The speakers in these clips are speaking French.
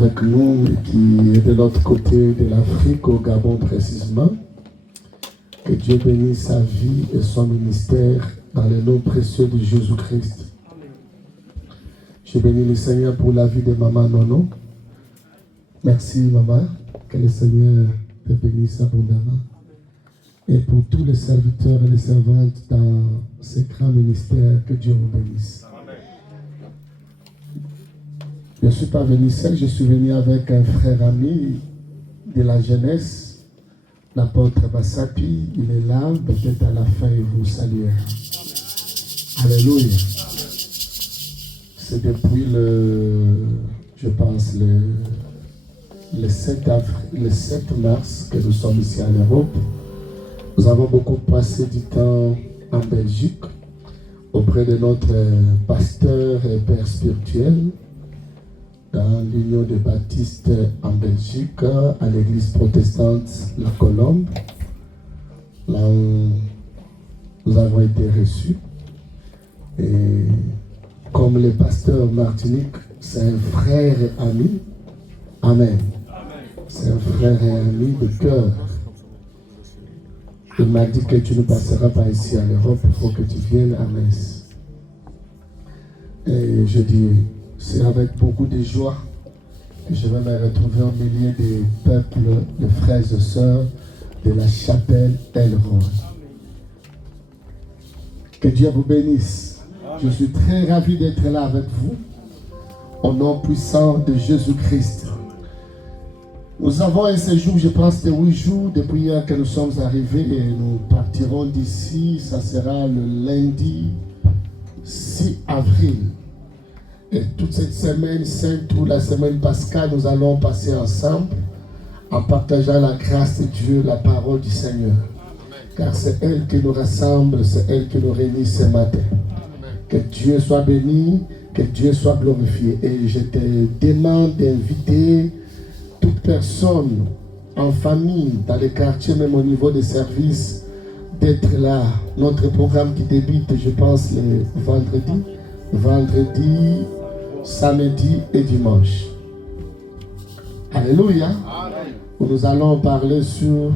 avec nous et qui est de l'autre côté de l'Afrique, au Gabon précisément. Que Dieu bénisse sa vie et son ministère dans le nom précieux de Jésus-Christ. Je bénis le Seigneur pour la vie de Maman Nono. Merci Maman, que le Seigneur te bénisse abondamment. Et pour tous les serviteurs et les servantes dans ce grand ministère, que Dieu vous bénisse. Je ne suis pas venu seul, je suis venu avec un frère ami de la jeunesse, l'apôtre Massapi. Il est là, peut-être à la fin il vous saluera. Alléluia. C'est depuis je pense, le 7 mars que nous sommes ici en Europe. Nous avons beaucoup passé du temps en Belgique auprès de notre pasteur et père spirituel dans l'Union des Baptistes en Belgique, à l'église protestante La Colombe. Là où nous avons été reçus. Et comme le pasteur Martinique, c'est un frère et ami. Amen. C'est un frère et ami de cœur. Il m'a dit que tu ne passeras pas ici en Europe, il faut que tu viennes à Metz. Et je dis, c'est avec beaucoup de joie que je vais me retrouver au milieu des peuples, de frères et sœurs de la chapelle Elroy. Que Dieu vous bénisse. Je suis très ravi d'être là avec vous, au nom puissant de Jésus-Christ. Nous avons un séjour, je pense, de 8 jours depuis hier que nous sommes arrivés et nous partirons d'ici. Ça sera le lundi 6 avril. Et toute cette semaine sainte ou la semaine pascale, nous allons passer ensemble en partageant la grâce de Dieu, la parole du Seigneur. Car c'est elle qui nous rassemble, c'est elle qui nous réunit ce matin. Que Dieu soit béni, que Dieu soit glorifié. Et je te demande d'inviter toute personne en famille, dans les quartiers, même au niveau des services, d'être là. Notre programme qui débute, je pense, le vendredi, samedi et dimanche. Alléluia. Amen. Où nous allons parler sur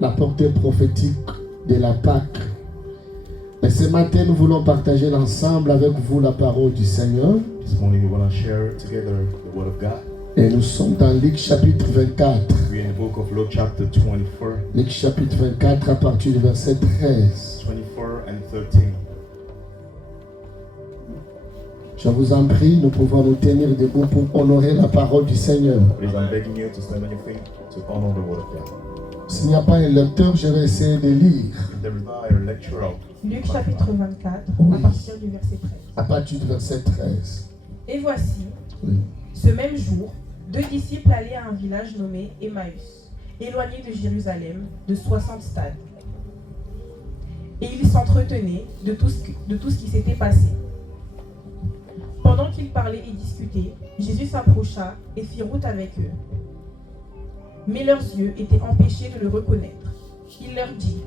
la portée prophétique de la Pâque. Et ce matin, nous voulons partager ensemble avec vous la parole du Seigneur. This morning we want to share together the word of God. Et nous sommes dans Luc chapitre 24. We're in the book of Luke chapter 24. Luc chapitre 24 à partir du verset 13. 24 and 13. Je vous en prie, nous pouvons nous tenir debout pour honorer la parole du Seigneur. Please, I'm begging you to stand on your feet to honor the word of God. S'il n'y a pas un lecteur, je vais essayer de lire. If there is not a lecture out. Luc chapitre 24, Oui. à partir du verset 13. À partir du verset 13. Et voici, Oui. ce même jour, 2 disciples allaient à un village nommé Emmaüs, éloigné de Jérusalem de 60 stades. Et ils s'entretenaient de tout ce qui s'était passé. Pendant qu'ils parlaient et discutaient, Jésus s'approcha et fit route avec eux. Mais leurs yeux étaient empêchés de le reconnaître. Il leur dit,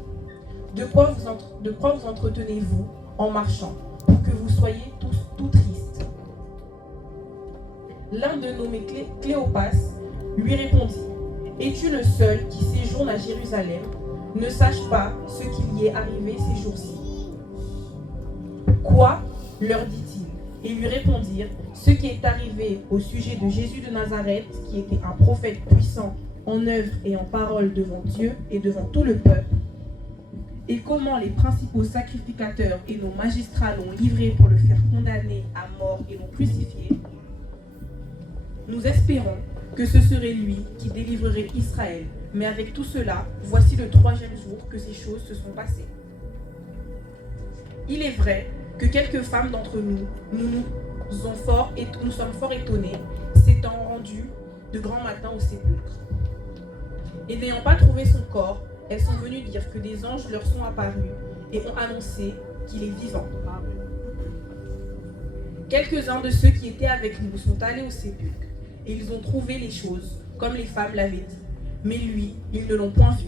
de quoi vous entretenez-vous en marchant, pour que vous soyez tous tout tristes? L'un de nommé Cléopas lui répondit, es-tu le seul qui séjourne à Jérusalem, ne sache pas ce qui y est arrivé ces jours-ci? Quoi? Leur dit-il. Et lui répondirent, ce qui est arrivé au sujet de Jésus de Nazareth, qui était un prophète puissant en œuvre et en parole devant Dieu et devant tout le peuple, et comment les principaux sacrificateurs et nos magistrats l'ont livré pour le faire condamner à mort et l'ont crucifié. Nous espérons que ce serait lui qui délivrerait Israël. Mais avec tout cela, voici le 3e jour que ces choses se sont passées. Il est vrai que quelques femmes d'entre nous sommes fort étonnés, s'étant rendues de grand matin au sépulcre. Et n'ayant pas trouvé son corps, elles sont venues dire que des anges leur sont apparus et ont annoncé qu'il est vivant. Quelques-uns de ceux qui étaient avec nous sont allés au sépulcre et ils ont trouvé les choses comme les femmes l'avaient dit. Mais lui, ils ne l'ont point vu.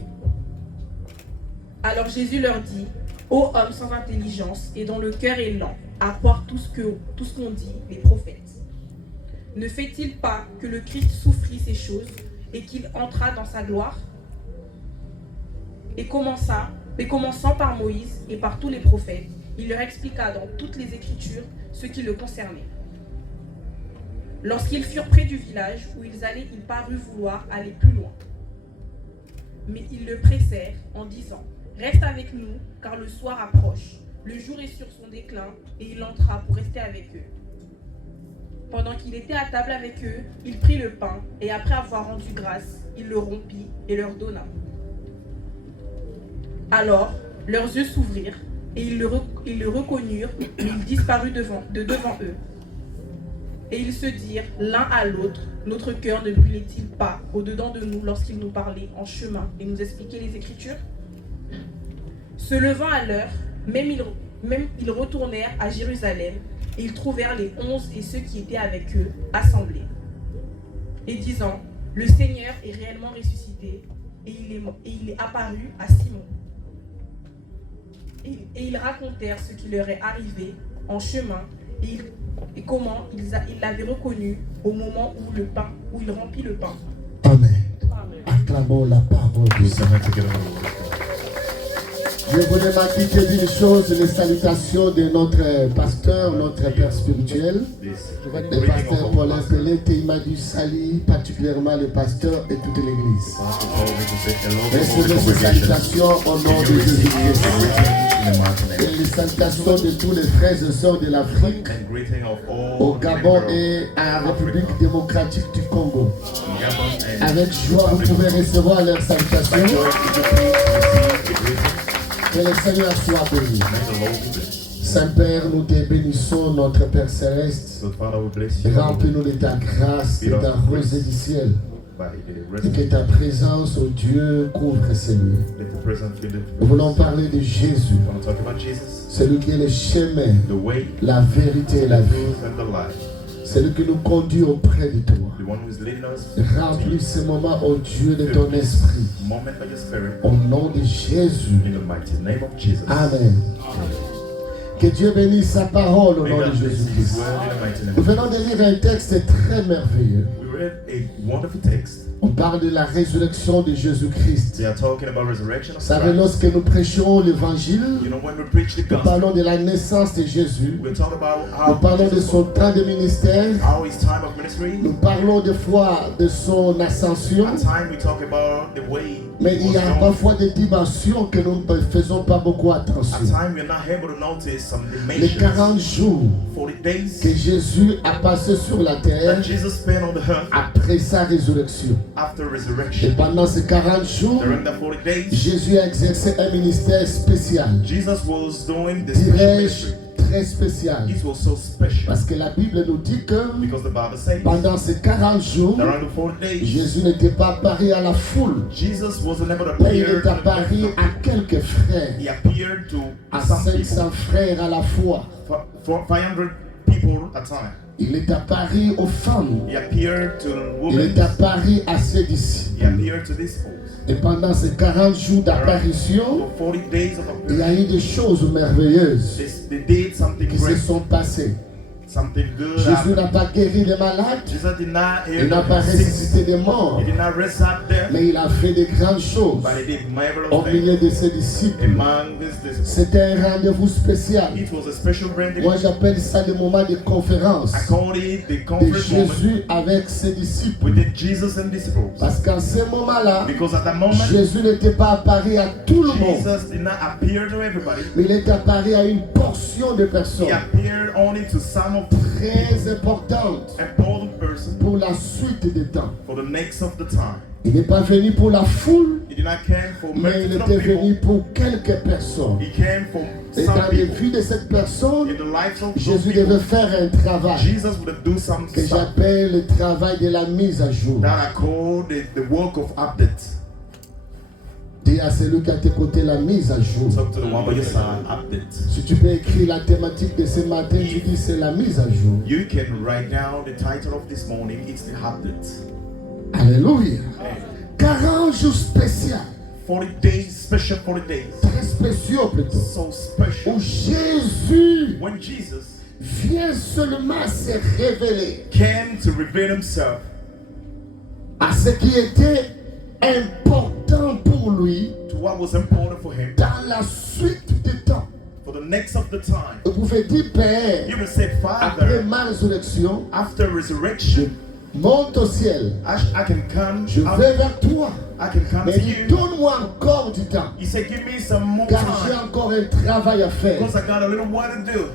Alors Jésus leur dit, ô hommes sans intelligence et dont le cœur est lent à croire tout ce qu'ont dit les prophètes. ne fait-il pas que le Christ souffrit ces choses et qu'il entra dans sa gloire? Et commençant par Moïse et par tous les prophètes, il leur expliqua dans toutes les Écritures ce qui le concernait. Lorsqu'ils furent près du village où ils allaient, il parut vouloir aller plus loin. Mais ils le pressèrent en disant: Reste avec nous, car le soir approche. Le jour est sur son déclin, et il entra pour rester avec eux. Pendant qu'il était à table avec eux, il prit le pain, et après avoir rendu grâce, il le rompit et leur donna. Alors, leurs yeux s'ouvrirent, et ils le reconnurent, et il disparut devant eux. Et ils se dirent l'un à l'autre: Notre cœur ne brûlait-il pas au-dedans de nous lorsqu'il nous parlait en chemin et nous expliquait les Écritures? Se levant à l'heure, même ils retournèrent à Jérusalem, et ils trouvèrent les 11 et ceux qui étaient avec eux assemblés, et disant: Le Seigneur est réellement ressuscité, et il est apparu à Simon. Et ils racontèrent ce qui leur est arrivé en chemin, et comment ils l'avaient reconnu au moment où il remplit le pain. Amen. Acclamons la parole de Dieu. Je voudrais m'acquitter d'une chose, les salutations de notre pasteur, notre père spirituel, le pasteur Paulin Pellet, Teimadu Sali, particulièrement le pasteur et toute l'église. Recevez ces salutations au nom de Jésus-Christ. Et les salutations de tous les frères et sœurs de l'Afrique, au Gabon et à la République démocratique du Congo. Avec joie, vous pouvez recevoir leurs salutations. Que le Seigneur soit béni. Saint-Père, nous te bénissons, notre Père Céleste. Remplis-nous de ta grâce et ta rosée du ciel. Et que ta présence, ô Dieu, couvre ces lieux. Nous voulons parler de Jésus, celui qui est le chemin, la vérité et la vie. Celui qui nous conduit auprès de toi. Remplis ce moment, ô Dieu, de ton esprit. Au nom de Jésus. Amen. Que Dieu bénisse sa parole au nom de Jésus-Christ. Nous venons de lire un texte très merveilleux. On parle de la résurrection de Jésus-Christ. Vous savez, lorsque nous prêchons l'évangile, nous parlons de la naissance de Jésus. Nous parlons de son temps de ministère. Nous parlons des fois de son ascension. Mais il y a parfois des dimensions que nous ne faisons pas beaucoup attention. Les 40 jours que Jésus a passé sur la terre après sa résurrection. Et pendant ces 40 jours, Jésus a exercé un ministère spécial. Dirais-je très spécial. Parce que la Bible nous dit que pendant ces 40 jours, Jésus n'était pas apparu à la foule. Mais il est apparu à quelques frères. À 500 frères à la fois. Il est apparu aux femmes. Il est apparu à ses disciples. Et pendant ces 40 jours d'apparition, il y a eu des choses merveilleuses qui se sont passées. Jésus n'a pas guéri les malades, il n'a pas ressuscité des morts, mais il a fait de grandes choses au milieu de ses disciples. C'était un rendez-vous spécial. Moi j'appelle ça le moment de conférence de Jésus avec ses disciples. Parce qu'en ce moment-là, Jésus n'était pas apparu à tout le monde, mais il est apparu à une portion de personnes très importante pour la suite des temps. Il n'est pas venu pour la foule, mais il était venu pour quelques personnes. Et dans les vies de cette personne, Jésus devait faire un travail que j'appelle le travail de la mise à jour. Dis à celui qui a tes côtés la mise à jour. Si tu peux écrire la thématique de ce matin, tu dis c'est la mise à jour. You can write down the title of this morning. It's the update. Alléluia. 40 jours spéciaux. 40 days, très spéciaux plutôt. So special. Où Jésus when Jesus vient seulement se révéler came to reveal himself à ce qui était important pour lui to what was important for him dans la suite du temps. for the next of the time. Vous pouvez dire, Père, You will say, après Father, ma résurrection, after resurrection, monte au ciel. I can come Je up, vais vers toi. I can come Mais to dis, you. donne-moi encore du temps. He said, give me some more Car j'ai time encore un travail à faire. because I got a little work to do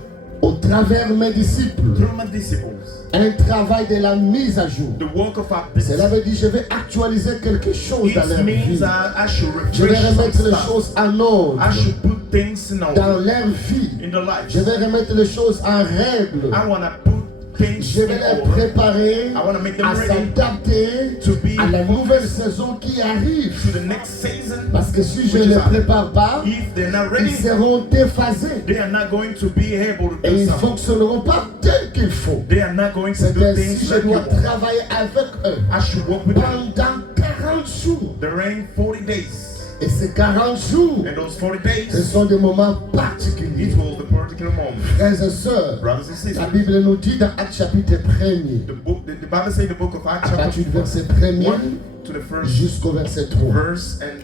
Au travers de mes disciples. through my disciples. Un travail de la mise à jour. The work of our Cela business. veut dire je vais actualiser quelque chose dans leur It means vie. I should Je vais refresh some remettre les stuff. choses en ordre I should put things in dans order leur vie. in the life. Je vais remettre les choses en règle. I want to put things Je vais in les order. préparer I want to make them à ready s'adapter to be à la nouvelle saison qui arrive. to the next season. Parce que si je which ne is les up. prépare pas, If they're not ils ready, seront déphasés. they are not going to be able to Et do ils ne something. fonctionneront pas tel qu'il faut. They are not going to C'est do ainsi things que je like you dois want. travailler avec eux I should work with them pendant 40 jours. during 40 days. Et ces 40 jours, And those 40 ce days, sont des moments particuliers. it was the particular moment. Frères et sœurs, Brothers and la sisters, Bible nous dit dans Actes chapitre 1er, the Bible says the book of Acts à chapter partir du verset 1er 1 to the first jusqu'au verset 3. verse and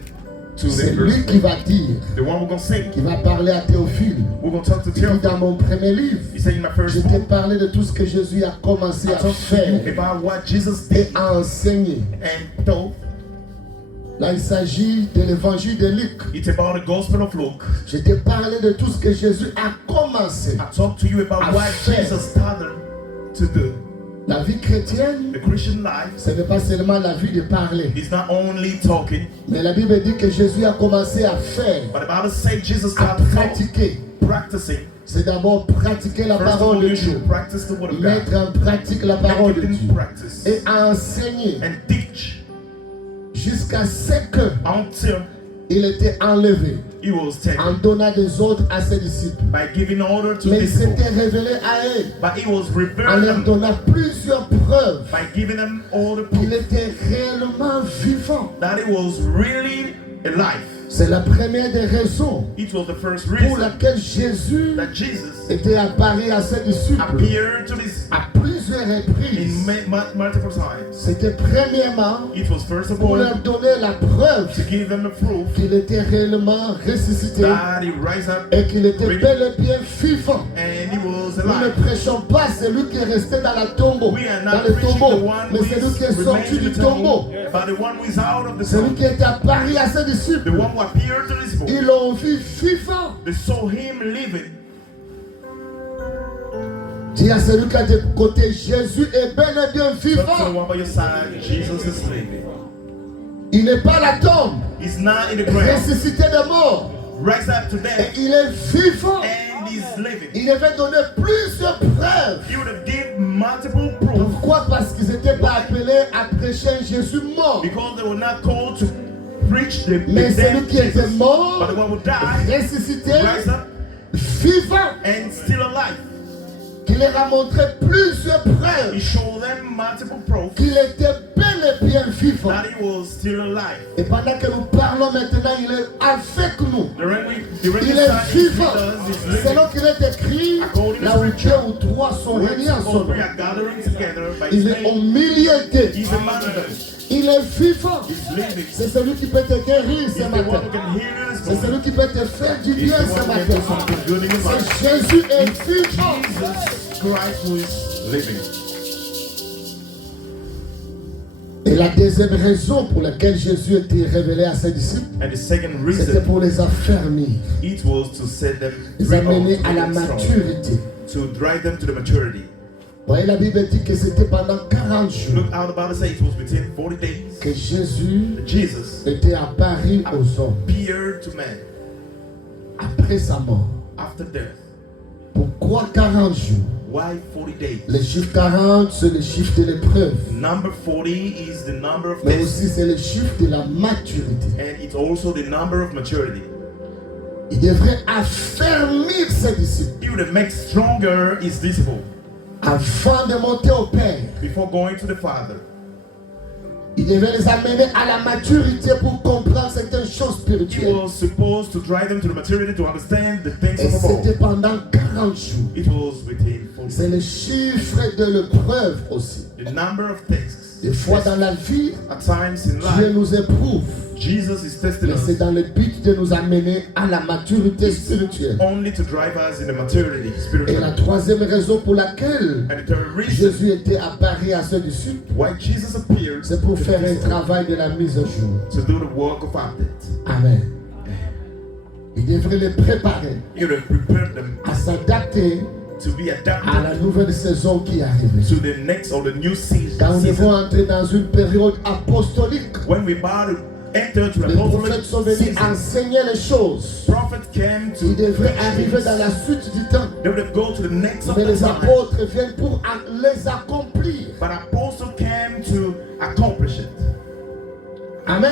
to C'est the lui verse qui va dire, the one we're going to say. qui va parler à Théophile. We're going to talk to Il dit Theophilus. dans mon premier livre, He said in my first je t'ai book, parlé de tout ce que Jésus a commencé I à talked to faire you about what Jesus et did à enseigner. and told. Là, il s'agit de l'évangile de Luc. It's about the Gospel of Luke. Je t'ai parlé de tout ce que Jésus a commencé. I talked to you about what Affaire. Jesus started to do. La vie chrétienne, The Christian life ce n'est pas seulement la vie de parler. is not only talking, Mais la Bible dit que Jésus a commencé à faire, but the Bible says Jesus à started pratiquer. practicing. C'est d'abord pratiquer la First of parole all, de you Dieu. should practice the Word of God. Mettre en pratique la parole Make de it Dieu. in practice Et à enseigner and teach jusqu'à ce que until il était enlevé he was en taken donnant des ordres à ses disciples. by giving order to Mais il these people. s'était révélé à eux But he was en revealing leur them donnant plusieurs preuves by giving them all the qu'il proof était réellement vivant. that he was really alive. C'est la première des raisons It was the first pour reason laquelle Jésus that Jesus était apparu à ses disciples appeared to this à plusieurs in reprises. multiple times. C'était premièrement It was first of pour all leur donner la preuve to give them the proof qu'il était réellement ressuscité that he rise up et qu'il était bel et bien vivant. and he was Nous ne alive. prêchons pas celui qui est resté dans la tombeau, We are dans not le preaching the tombeau, one mais who celui qui est is sorti remained du in the tombeau, temple, but the one who is out of the celui tomb, qui est apparu à ses the disciples. one who appeared to this book. Ils l'ont vu vivant. They saw him living. Dis à celui qui est de côté, Jésus est bel et bien Talk to the vivant. one by your side. Jesus is living. Il n'est pas la tombe, He's not in the ground. ressuscité de mort. Rise up Et today il est vivant. and he's living. Il devait donner plusieurs preuves. He would have given multiple proof Pourquoi? Parce qu'ils n'étaient pas appelés à prêcher un Jésus mort. because they were not called to preach the Mais celui dead qui était Jesus, mort, but the one who died, ressuscité, rise up vivant, and still alive. qui leur a montré plusieurs He preuves showed them multiple proof qu'il était bel et bien vivant. that he was still alive. Et pendant que nous parlons maintenant, il est avec nous. The Il ready est sign is vivant. with us, he's living. Selon qu'il est écrit, là où deux ou trois sont When réunis en two son or three nom, are gathering together by his il est au name, milieu d'eux. he's among them. Il est vivant. He's living. C'est celui qui peut te guérir He's ce the one matin. who can heal this C'est morning. celui qui peut te faire du He's bien the ce one who can matin. do something good in your life. C'est Jésus est vivant. Jesus Christ who is living. Et la deuxième raison pour laquelle Jésus était révélé à ses disciples, And the second c'était reason, pour les affermir, it was to set them les free, amener to à la make them strong, maturité. to drive them to the maturity. Vous voyez, la Bible dit que c'était pendant 40 jours Look how the Bible says it was within 40 days que Jésus that Jesus était apparu aux hommes appeared to man après sa mort. after death. Pourquoi 40 jours? Why 40 days? Le chiffre 40, c'est le chiffre de l'épreuve, Number 40 is the number of mais tests, aussi c'est le chiffre de la maturité. and it's also the number of maturity. Il devrait affermir ses disciples He would make stronger his disciple avant de monter au Père. before going to the Father. Il devait les amener à la maturité pour comprendre certaines choses He spirituelles. was supposed to drive them to the maturity to understand the things Et of c'était above. pendant 40 jours. It was within 40 C'est le chiffre de l'épreuve aussi. The number of tests. Des fois dans la vie, At times in Dieu life, nous éprouve. Jesus is testing Mais c'est us dans le but de nous amener à la maturité spirituelle. only to drive us in the maturity Et la spiritually. troisième raison pour laquelle And the third reason Jésus était apparu à ceux du sud, why Jesus appeared c'est pour to faire un people travail de la mise à jour. to do the work of update. Amen. Il devrait les préparer He would have prepared them à s'adapter to be à la adapted nouvelle saison qui arrive. to the next or the new Car nous season. devons entrer dans une période apostolique. When we about to enter to the Les prophètes sont apostolic venus season, enseigner les choses. prophet came to Ils devraient preach arriver things. dans la suite du temps. They would have go to the next of Mais the les time. apôtres viennent pour les accomplir. But apostle came to accomplish it. Amen.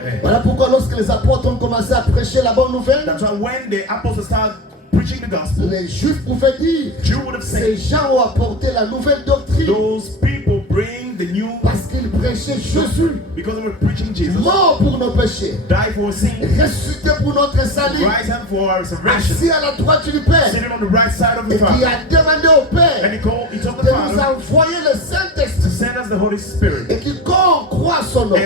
Amen. Voilà pourquoi lorsque les apôtres ont commencé à prêcher la bonne nouvelle, That's why when the apostles started preaching the gospel, les Juifs pouvaient dire, Jew would have ces said, gens ont apporté la nouvelle doctrine those people bring the new parce qu'ils prêchaient Jésus, because they were preaching Jesus, mort pour nos péchés, die for sin, ressuscité pour notre salut, rise up for our salvation, assis à la droite du Père, sitting on the right side of the et qui Father. a demandé au And Père he told the de nous Father envoyer le to Saint-Esprit. send us the Holy Spirit. Et quiconque croit son nom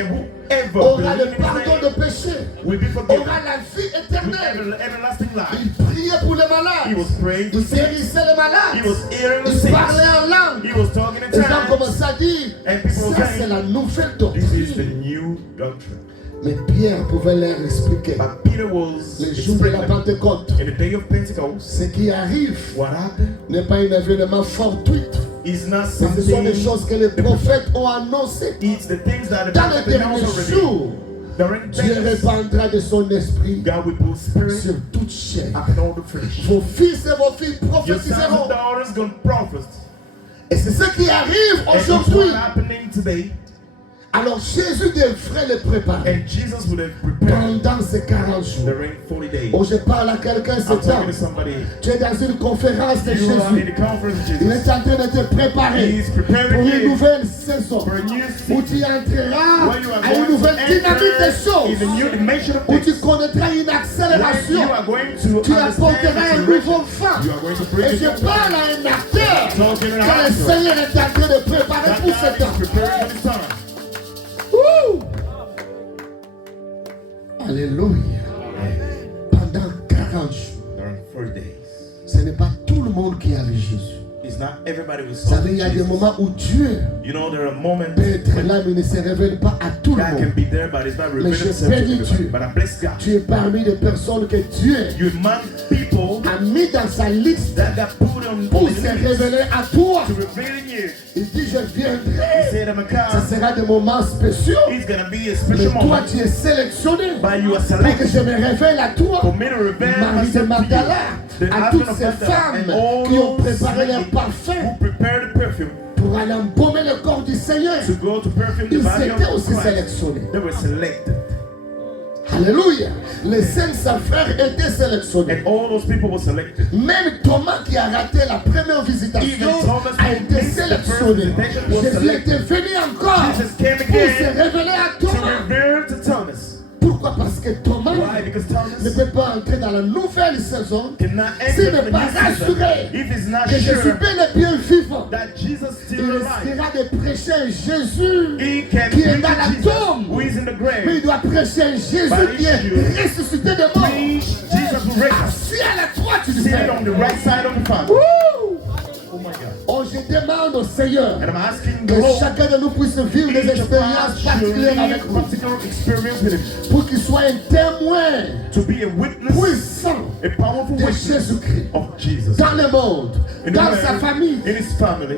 And whoever aura le believes in pardon his de name péché, will be forgiven aura la vie with éternelle. everlasting life. Il priait pour les He malades, was praying to il sick. guérissait les He malades, was healing the il sick. parlait en langue. He was talking in Les gens tongues. commençaient à dire, And people were ça saying, c'est la nouvelle this is the doctrine. new doctrine. Mais Pierre pouvait leur expliquer, But Peter was le jour de la explaining them. Pentecôte, In the day of Pentecost, ce qui arrive what happened n'est pas un événement fortuit, is not mais ce sont des something. choses que les prophètes ont annoncées. It's the things that the Dans les prophet derniers announced already. jours, During Dieu days, répandra de son esprit God will put spirit sur toute chair. upon all the flesh. Vos fils et vos filles Your sons and prophétiseront. daughters gonna prophesy. Et c'est ce qui arrive And it's aujourd'hui. what's happening today. Alors Jésus devrait les préparer And Jesus would have prepared pendant ces 40 jours. during 40 days. Oh, je parle à quelqu'un I'm ce temps. talking to somebody. Tu es dans une conférence de You are in Jésus. the conference of Il Jesus. est en train de te He préparer is pour preparing une you nouvelle saison for a new où season. tu entreras Where you are à une going to nouvelle dynamique des enter in choses, the new dimension of où tu things. connaîtras une Where accélération. you are going to Tu understand apporteras un the nouveau direction. vent. You are going to bring Et it je up. parle à un acteur Talking que an le actor. Seigneur est en train de préparer That pour ce God temps. is preparing for this time. Ouh! Alléluia. Pendant 40 jours, During 40 days. ce n'est pas tout le monde qui a vu Jésus. It's not everybody who Vous saw savez, il y a des Jesus. moments où Dieu You know, there are moments peut être when là, mais ne se révèle pas à tout le God can monde. be there, but it's not Mais revealing je himself to bénis everybody. Dieu. But I bless God. Tu es parmi les personnes que Dieu You among people a mis dans sa liste that got put on pour the se list révéler à toi. to reveal in you. Il dit, je He viendrai. said, I'm a Ce come. sera des moments spéciaux. It's gonna be a Mais special toi, moment. tu es sélectionné But you are pour que selected je me révèle à toi. for me to reveal Marie de myself to Magdala, you. The à husband toutes of ces Magdala femmes and all qui ont those préparé leur ladies parfum who prepared the perfume pour aller embaumer le corps du Seigneur. to go to perfume the Ils body étaient of aussi Christ. sélectionnés. They were selected. Alléluia. Les cinq frères étaient sélectionnés. And all those people were selected. Même Thomas qui a raté la première visitation Even Thomas a who été missed the first sélectionné. visitation was Jésus selected. était venu encore Jesus came pour se again révéler à to Thomas. reveal to Thomas. Pourquoi? Parce que Thomas Why? Because ne Thomas peut pas entrer dans la nouvelle saison cannot s'il enter n'est the pas new season rassuré if he's not que je suis sure bel et bien vivant. that Jesus is Il still alive. risquera de prêcher un Jésus He can qui est preach dans la Jesus tombe. who is in the Mais grave. il doit prêcher un Jésus But qui est he should ressuscité de mort. Preach Jesus who raised, Assis à la droite du seated Père. on the right side of the Father. Wouh! Oh my God. Oh, je demande au Seigneur And I'm asking que the Lord, chacun de nous puisse vivre des each of us expériences should particulières avec live vous. particular experience with Him, Pour qu'il soit un témoin to be a witness, puissant a powerful de witness Jésus-Christ of Jesus dans le monde, in the dans world, sa famille. in His family,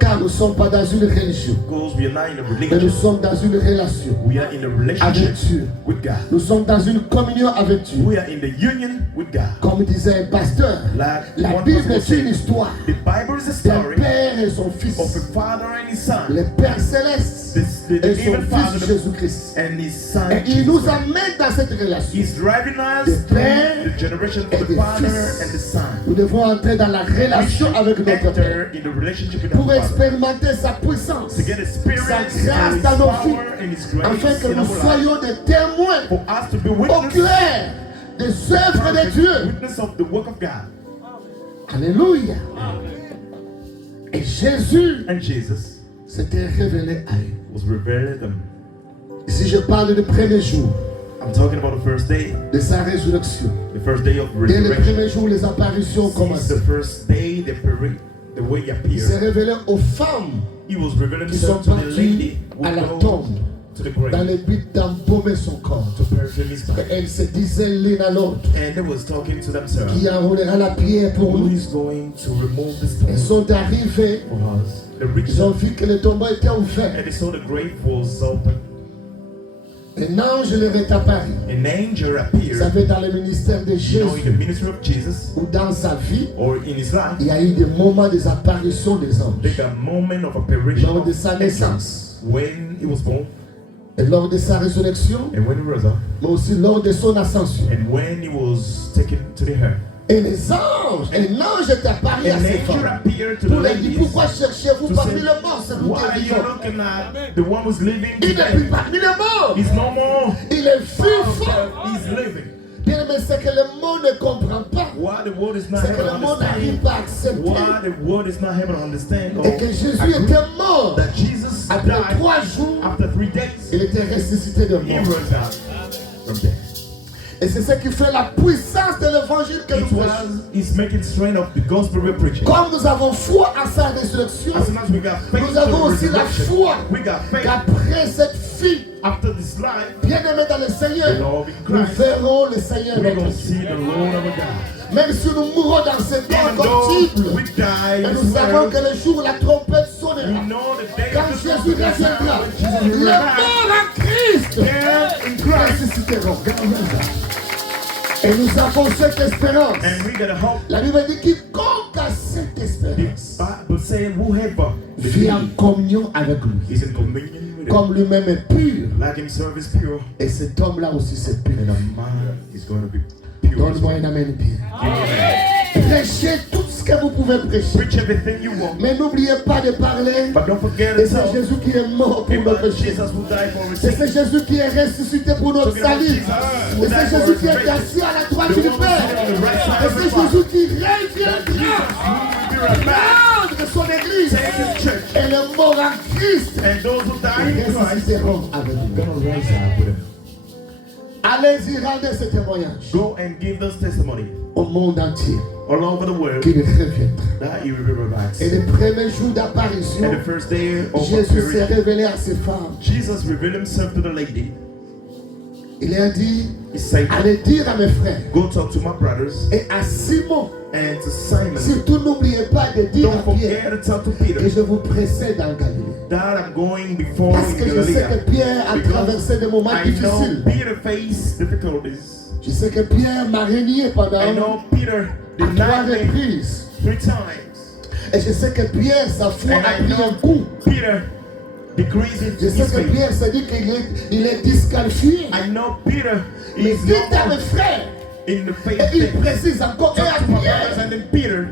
Car nous ne sommes pas dans une religion, because we are not in a mais nous religion. sommes dans une relation We are in a avec relationship Dieu. with God. Nous sommes dans une communion avec Dieu. We are in the union with God. Comme disait un pasteur, Like la one Bible person was est une saying, histoire the Bible is a d'un story père et son of fils. a father and his son. Le Père céleste This the et son even Father Fils Jésus-Christ. and His Son. Et il nous Jesus. amène dans cette relation. He's driving us De through Père the generation et of de the Father Fils. and the Son. Nous devons entrer dans la We relation should avec notre Père enter in the relationship with pour our Father. expérimenter sa puissance, To get experience sa of grâce His dans nos power vies, and His grace afin que in nous our life. soyons des témoins For us to be au witness, clair des œuvres de Dieu. witness of the work of God. Alléluia. Et Jésus And Jesus s'était révélé à eux. was revealed them. Si je parle du premier jour I'm talking about the first day, de sa résurrection, the first day of dès le resurrection. premier jour, les apparitions ont Since commencé. the first day, the way he Il s'est appeared, révélé aux femmes he was revealing qui sont himself to the parties lady à la who tombe go to the dans grave le but d'embaumer son corps. to perfume his body. Et elles se disaient l'une à l'autre, And they was talking to themselves, qui enroulera la pierre pour who nous. is going to remove the Elles stone sont arrivées, for us? They reached ils ont out vu que le tombeau était ouvert. and they saw the grave was open. Un ange leur est apparu. An angel Vous appeared, savez, dans le ministère de you know, in the Jésus, ministry of Jesus ou dans sa vie, or in his life. il y a eu des moments des apparitions des anges. Take a moment of apparition Lors de of sa angels naissance when he was born et lors de sa résurrection, and when he rose up mais aussi lors de son ascension. and when he was taken to the air. Et les anges, un ange est apparu à An ces angel femmes appeared to pour the leur dire, ladies. pourquoi cherchez-vous to parmi say, les morts celui Why qui are est you vivant? looking at the one who's living Il n'est plus today? parmi les morts, He's no more. il est vivant. He's living. Bien aimé, c'est que le monde ne comprend pas, Why the world is not c'est que able to le monde n'arrive understand. pas à accepter Why the world is not able to understand et que Jésus était mort. that Jesus Après died 3 jours, after 3 days. il était ressuscité de He mort. rose up from death. Et c'est ce qui fait la puissance de l'évangile que nous It was prêchons. is making strength of the gospel we're preaching. Comme nous avons foi à sa résurrection, As soon as we got faith nous avons to aussi la resurrection, foi we got faith qu'après cette vie, after this life, bien-aimés dans le Seigneur, the Lord in nous Christ, verrons le Seigneur we're notre going to Dieu. see the Lord of God. Même si nous mourrons dans ce corps Even though corruptible, we die et in nous this savons world, que le jour où la trompette we sonnera, know the day quand of the Jésus trumpet is reviendra, when Jesus will les revive. morts en Christ Dead in Christ. ressusciteront. Et nous avons cette espérance. And we got a hope. La Bible dit quiconque a cette espérance The Bible saying whoever vit en believes communion avec lui. is in communion with him. Comme lui-même est pur, Like himself is pure, et cet homme-là aussi c'est pur. and a man is going to be pure. Donne-moi un amen bien. Amen. Prêchez tout ce que vous pouvez prêcher. Preach everything you want, Mais n'oubliez pas de parler. but don't forget Et it's c'est all Jésus qui est mort pour nos about péchés. Jesus who died for our Et sins. c'est Jésus qui est ressuscité pour notre Talking about salut. Jesus Et who c'est died for Jésus our qui est salvation. assis à la droite The du one who's Père. sitting on the right side Et of the c'est Father. Jésus qui reviendra. Be right back. Garde de son église. Take his church. Et les morts en Christ And those who die in Christ ressusciteront avec are nous. going to rise up with him. Allez-y, rendez ce témoignage Go and give this testimony au monde entier all over the world qu'il reviendra. that he will be revived. Et le premier jour d'apparition, And the first day of Jésus s'est appearing, révélé à ses femmes. Jesus revealed himself to the lady. Il a dit, He said, allez dire à mes frères go talk to my brothers et à Simon, and to Simon. surtout n'oubliez pas de dire Don't à Pierre forget to talk to que Peter je vous précède en Galilée. that I'm going before Parce in que je sais Galilee. que Pierre a traversé des moments I know difficiles. Peter faced difficulties. Je sais que Pierre m'a régné pendant I know Peter à 3 denied me reprises. 3 times. Et je sais que Pierre, sa foi And a I pris un know coup. Peter decreased Je sais his que faith. Pierre s'est dit qu'il est disqualifié. I know Peter Mais is dites à mes not frères, in the faith et il thing. précise encore, et Talk à to my brothers Pierre, and then Peter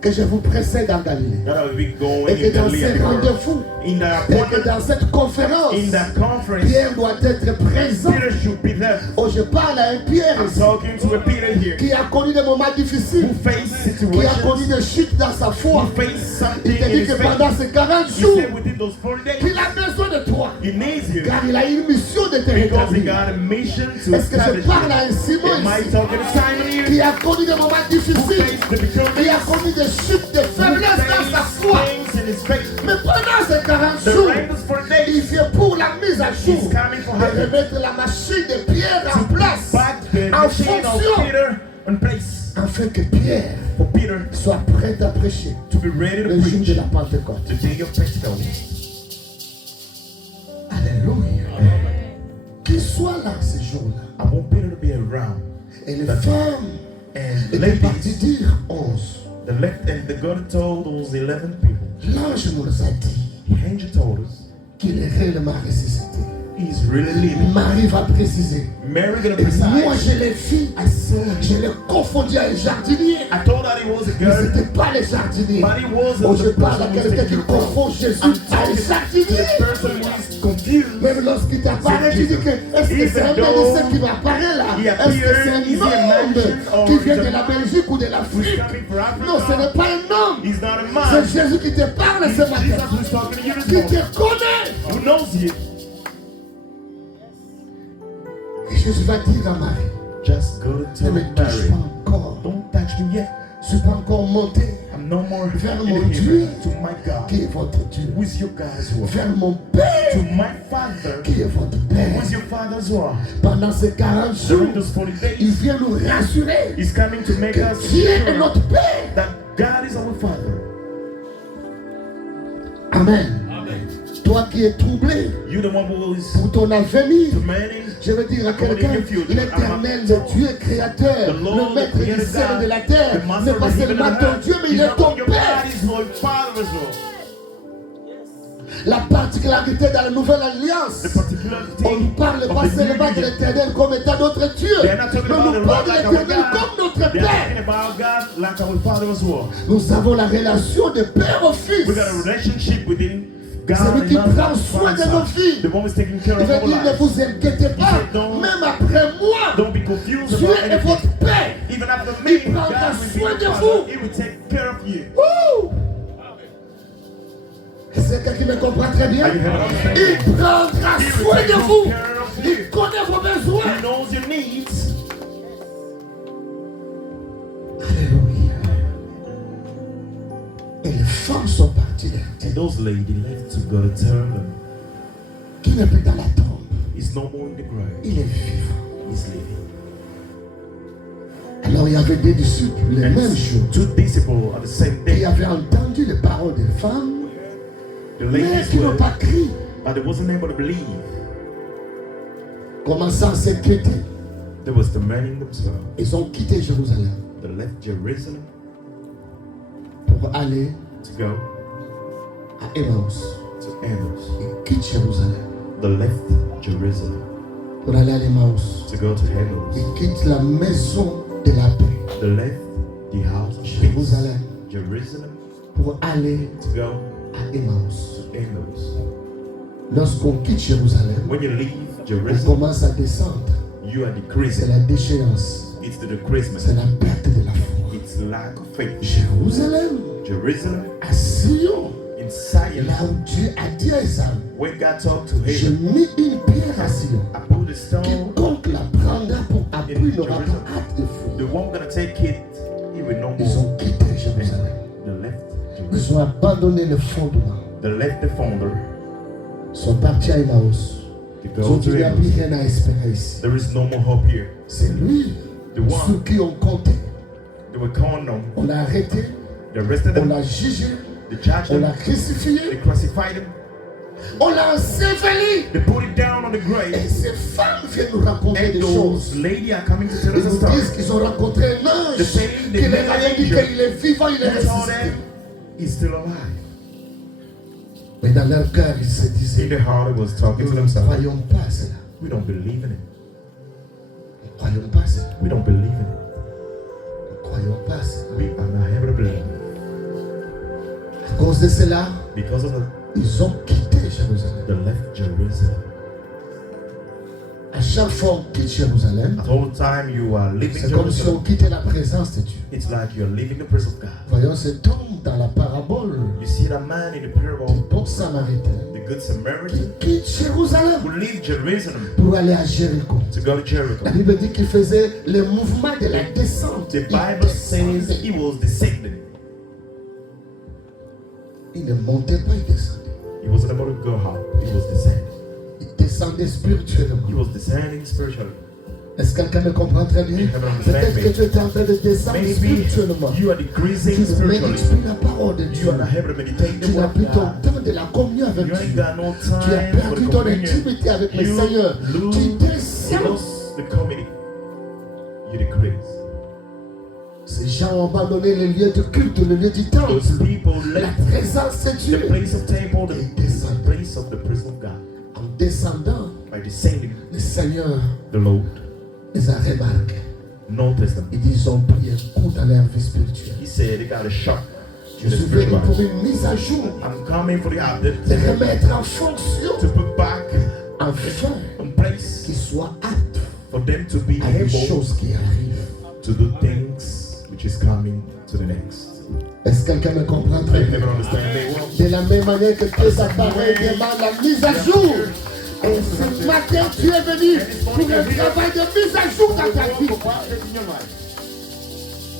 que je vous précède en Galilée. that I will be going Et que in dans Galilee ces and the world. rendez-vous, In that et que appointment, dans cette conférence, in that conference, Pierre doit être présent. Peter should be there. Oh, je parle à un Pierre I'm talking to a Peter here qui a connu des moments difficiles, who faced qui a connu situations, des chutes dans sa foi. who faced something Il te in dit his que faith. pendant ces 40 He jours, said within those 40 days, qu'il a besoin de toi, he needs you car il a une mission de te because he rétablir. got a mission to Est-ce que je establish parle à you. un Simon Am I ici talking to Simon here? qui a connu des moments Who difficiles, faced the difficulties, qui a connu des chutes, des who faiblesses dans sa faced foi. things in his faith. Mais pendant ces 40 The jours, rain is for il days. vient pour la mise à jour, He's coming for de heaven. remettre la machine de Pierre en place, Back the en machine of fonction, Peter in place afin que Pierre for Peter soit prêt à prêcher to be ready to le jour preach de la Pentecôte. the day of Pentecost. Alléluia. Qu'il soit là ce jour-là. I want Peter to be around. Et les femmes And étaient parties ladies, dire 11. the God told those 11 people, L'ange nous a dit, the angel told us, qu'il est réellement ressuscité. He's really living. Marie va préciser. Mary gonna Et moi, precise. je l'ai vu, je l'ai confondu à un jardinier. I told her he was a Mais ce girl, n'était pas les jardiniers. but he was Oh, je the parle à person who's quelqu'un taking qui the role. confond Jésus I'm à un talking to jardinier. the person who is confused. Même lorsqu'il t'apparaît, tu dis que est-ce que c'est un Even though médecin qui m'apparaît là? he Est-ce que c'est un appears, is he a homme man qui or vient is de a- la Belgique ou de Who's l'Afrique? coming from Africa? Non, ce n'est pas un homme. He's not a C'est man. Jésus qui te parle It's ce matin. Jesus who's talking to you this Qui morning. te connaît. Who knows you? Et Jésus va dire à Marie, Just go to ne me tell touche Mary. pas encore. Don't touch me yet. Je ne suis pas encore monté I'm no more vers in mon heaven. Dieu To my God, qui est votre Dieu. who is your God as well. Vers mon Père To my Father, qui est votre who Père. is your Father as well. Pendant ces 40 jours, During those 40 il days, vient nous rassurer He's coming to make que us Dieu est sure notre Père. that God is our Father. Amen. Toi qui es troublé You're the one who is pour ton avenir, demanding. je veux dire à quelqu'un, l'Éternel, le Dieu créateur, le maître du ciel et de la terre, n'est pas seulement ton Dieu, mais il est ton Père. La particularité dans la nouvelle alliance, on ne parle pas seulement de l'Éternel comme étant notre Dieu, mais nous parlons de l'Éternel comme notre Père. Nous avons la relation de père au fils. We got a relationship within God Celui qui and prend us, soin de nos vies. the one who's taking care Il of veut our dire, ne lives. vous inquiétez pas, said, don't- même après moi, Don't be confused Dieu about est anything. votre Père. Even after me, Il prendra God will be soin your de Father. vous. He will take care of you. Wouh! C'est quelqu'un qui me comprend très bien. Are you hearing what I'm saying? Il prendra He will soin take de good vous. care of Il you. connaît vos besoins. He knows your needs. Alléluia. Et les femmes sont parties de la terre. And those ladies left to go to Turban. Qui n'est plus dans la tombe. He's no more in the grave. Il est vivant. He's living. Alors il y avait des disciples, les And mêmes choses, two disciples on the same qui day. avaient entendu les paroles des femmes, The mais ladies qui n'ont were, pas crié, but they wasn't able to believe. commençant à s'inquiéter. They was demanding themselves. Ils ont quitté Jérusalem They left Jerusalem pour aller to go à Emmaüs. to Emmaus. Ils quittent Jérusalem They left Jerusalem pour aller à Emmaüs. to go to Emmaus. Ils quittent la maison de la paix, They left the house of peace, Jérusalem, Jerusalem, pour aller to go à Emmaüs. to Emmaus. Lorsqu'on quitte Jérusalem, When you leave on Jerusalem, commence à descendre. you are C'est decreasing. la déchéance, It's the decreasement. c'est la perte de la foi. It's lack of faith. Jérusalem, Jerusalem, à Sion, in Zion, là où Dieu a dit à Esaü, when God talked to j'ai him, mis une pierre à Sion. I put a stone. Quiconque la prendra pour appui n'aura pas hâte de The fouiller. one gonna take it, he will no Ils more. ont quitté Jérusalem. They left Ils Jerusalem. ont abandonné le fondement. They left the founder Ils sont partis à Emmaüs. to Ils ont go dit, to il n'y a plus Emmaus. rien à espérer ici. There is no more hope here. C'est lui, The one ceux qui ont compté. they were calling on, On l'a arrêté, they arrested on them, l'a jugé, they charged on l'a them, crucifié, they crucified him, on l'a enseveli. they put it down on the Et grave. ces femmes viennent nous raconter And des those choses. ladies are coming to tell Ils us a nous story. disent qu'ils ont rencontré un ange They say they qui leur met an avait dit angel. qu'il est vivant, il est They told ressuscité. them he's still alive. Mais dans leur cœur, ils se In disaient, their heart, it was talking nous to ne themselves. croyons pas à cela. We don't believe in it. Nous ne croyons pas à cela. We don't believe in it. Nous ne croyons pas à cela. We are not able to believe. À cause de cela, Because of that, ils ont quitté Jérusalem. they left Jerusalem. À chaque fois qu'on quitte Jérusalem, At all time you are leaving c'est comme si on Jerusalem. quittait la présence de Dieu. It's like you're leaving the presence of God. Voyons cet homme dans la parabole You see that man in the du parable, bon samaritain the good qui Samaritan, quitte Jérusalem who leave Jerusalem pour aller à Jéricho. to go to Jericho. La Bible dit qu'il faisait le mouvement de la descente. The Il Bible says descendait. he was descending. Il ne montait pas, il descendait. He wasn't able to go up. He was descending. Il descendait spirituellement. He was descending spiritually. Est-ce que quelqu'un me comprend très bien? Peut-être que tu étais en train de descendre Maybe spirituellement. you are Tu decreasing ne spiritually. médites plus la parole de You Dieu. are not able to meditate the Tu n'as word plus of ton God. temps de la communion avec You ain't Dieu. got no Tu as time for perdu the ton communion. intimité avec le You Seigneur. Tu lose descends. the community. You decrease. C'est Jean gens ont abandonné les lieux de culte, le lieu du temple. Those people La left présence de the Dieu. place of temple, the place of the presence of God. En descendant, By descending, le Seigneur the Lord les a remarqués. noticed them. Ils ont pris un coup dans leur vie spirituelle. He said they got a shock. Je suis venu pour une mise à jour, I'm coming for the update de remettre en fonction, to put back afin in place qu'ils soient aptes for them to be à les able choses qui arrivent. to do things which is coming to the next. Est-ce que quelqu'un me comprend I très bien? never understand very well. De la même manière que Dieu appareil demande la mise à jour. Et ce matin, tu es venu pour un travail de mise à jour dans ta vie.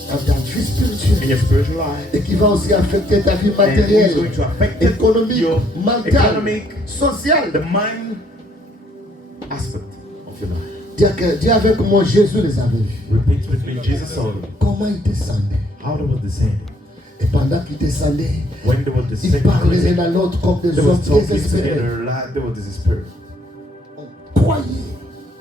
Dans ta vie In spirituelle. your spiritual life, Et qui va aussi affecter ta vie and it's matérielle, going to affect économique, your mentale, economic, sociale. the mind aspect of your life. Dis avec moi, Jésus les avait vus. Repeat with me, Jesus saw them. Comment ils descendaient. How they were descending. Et pendant qu'ils descendaient, When they were ils descending, parlaient l'un à l'autre comme des they hommes were talking désespérés. together like they were desperate. On croyait,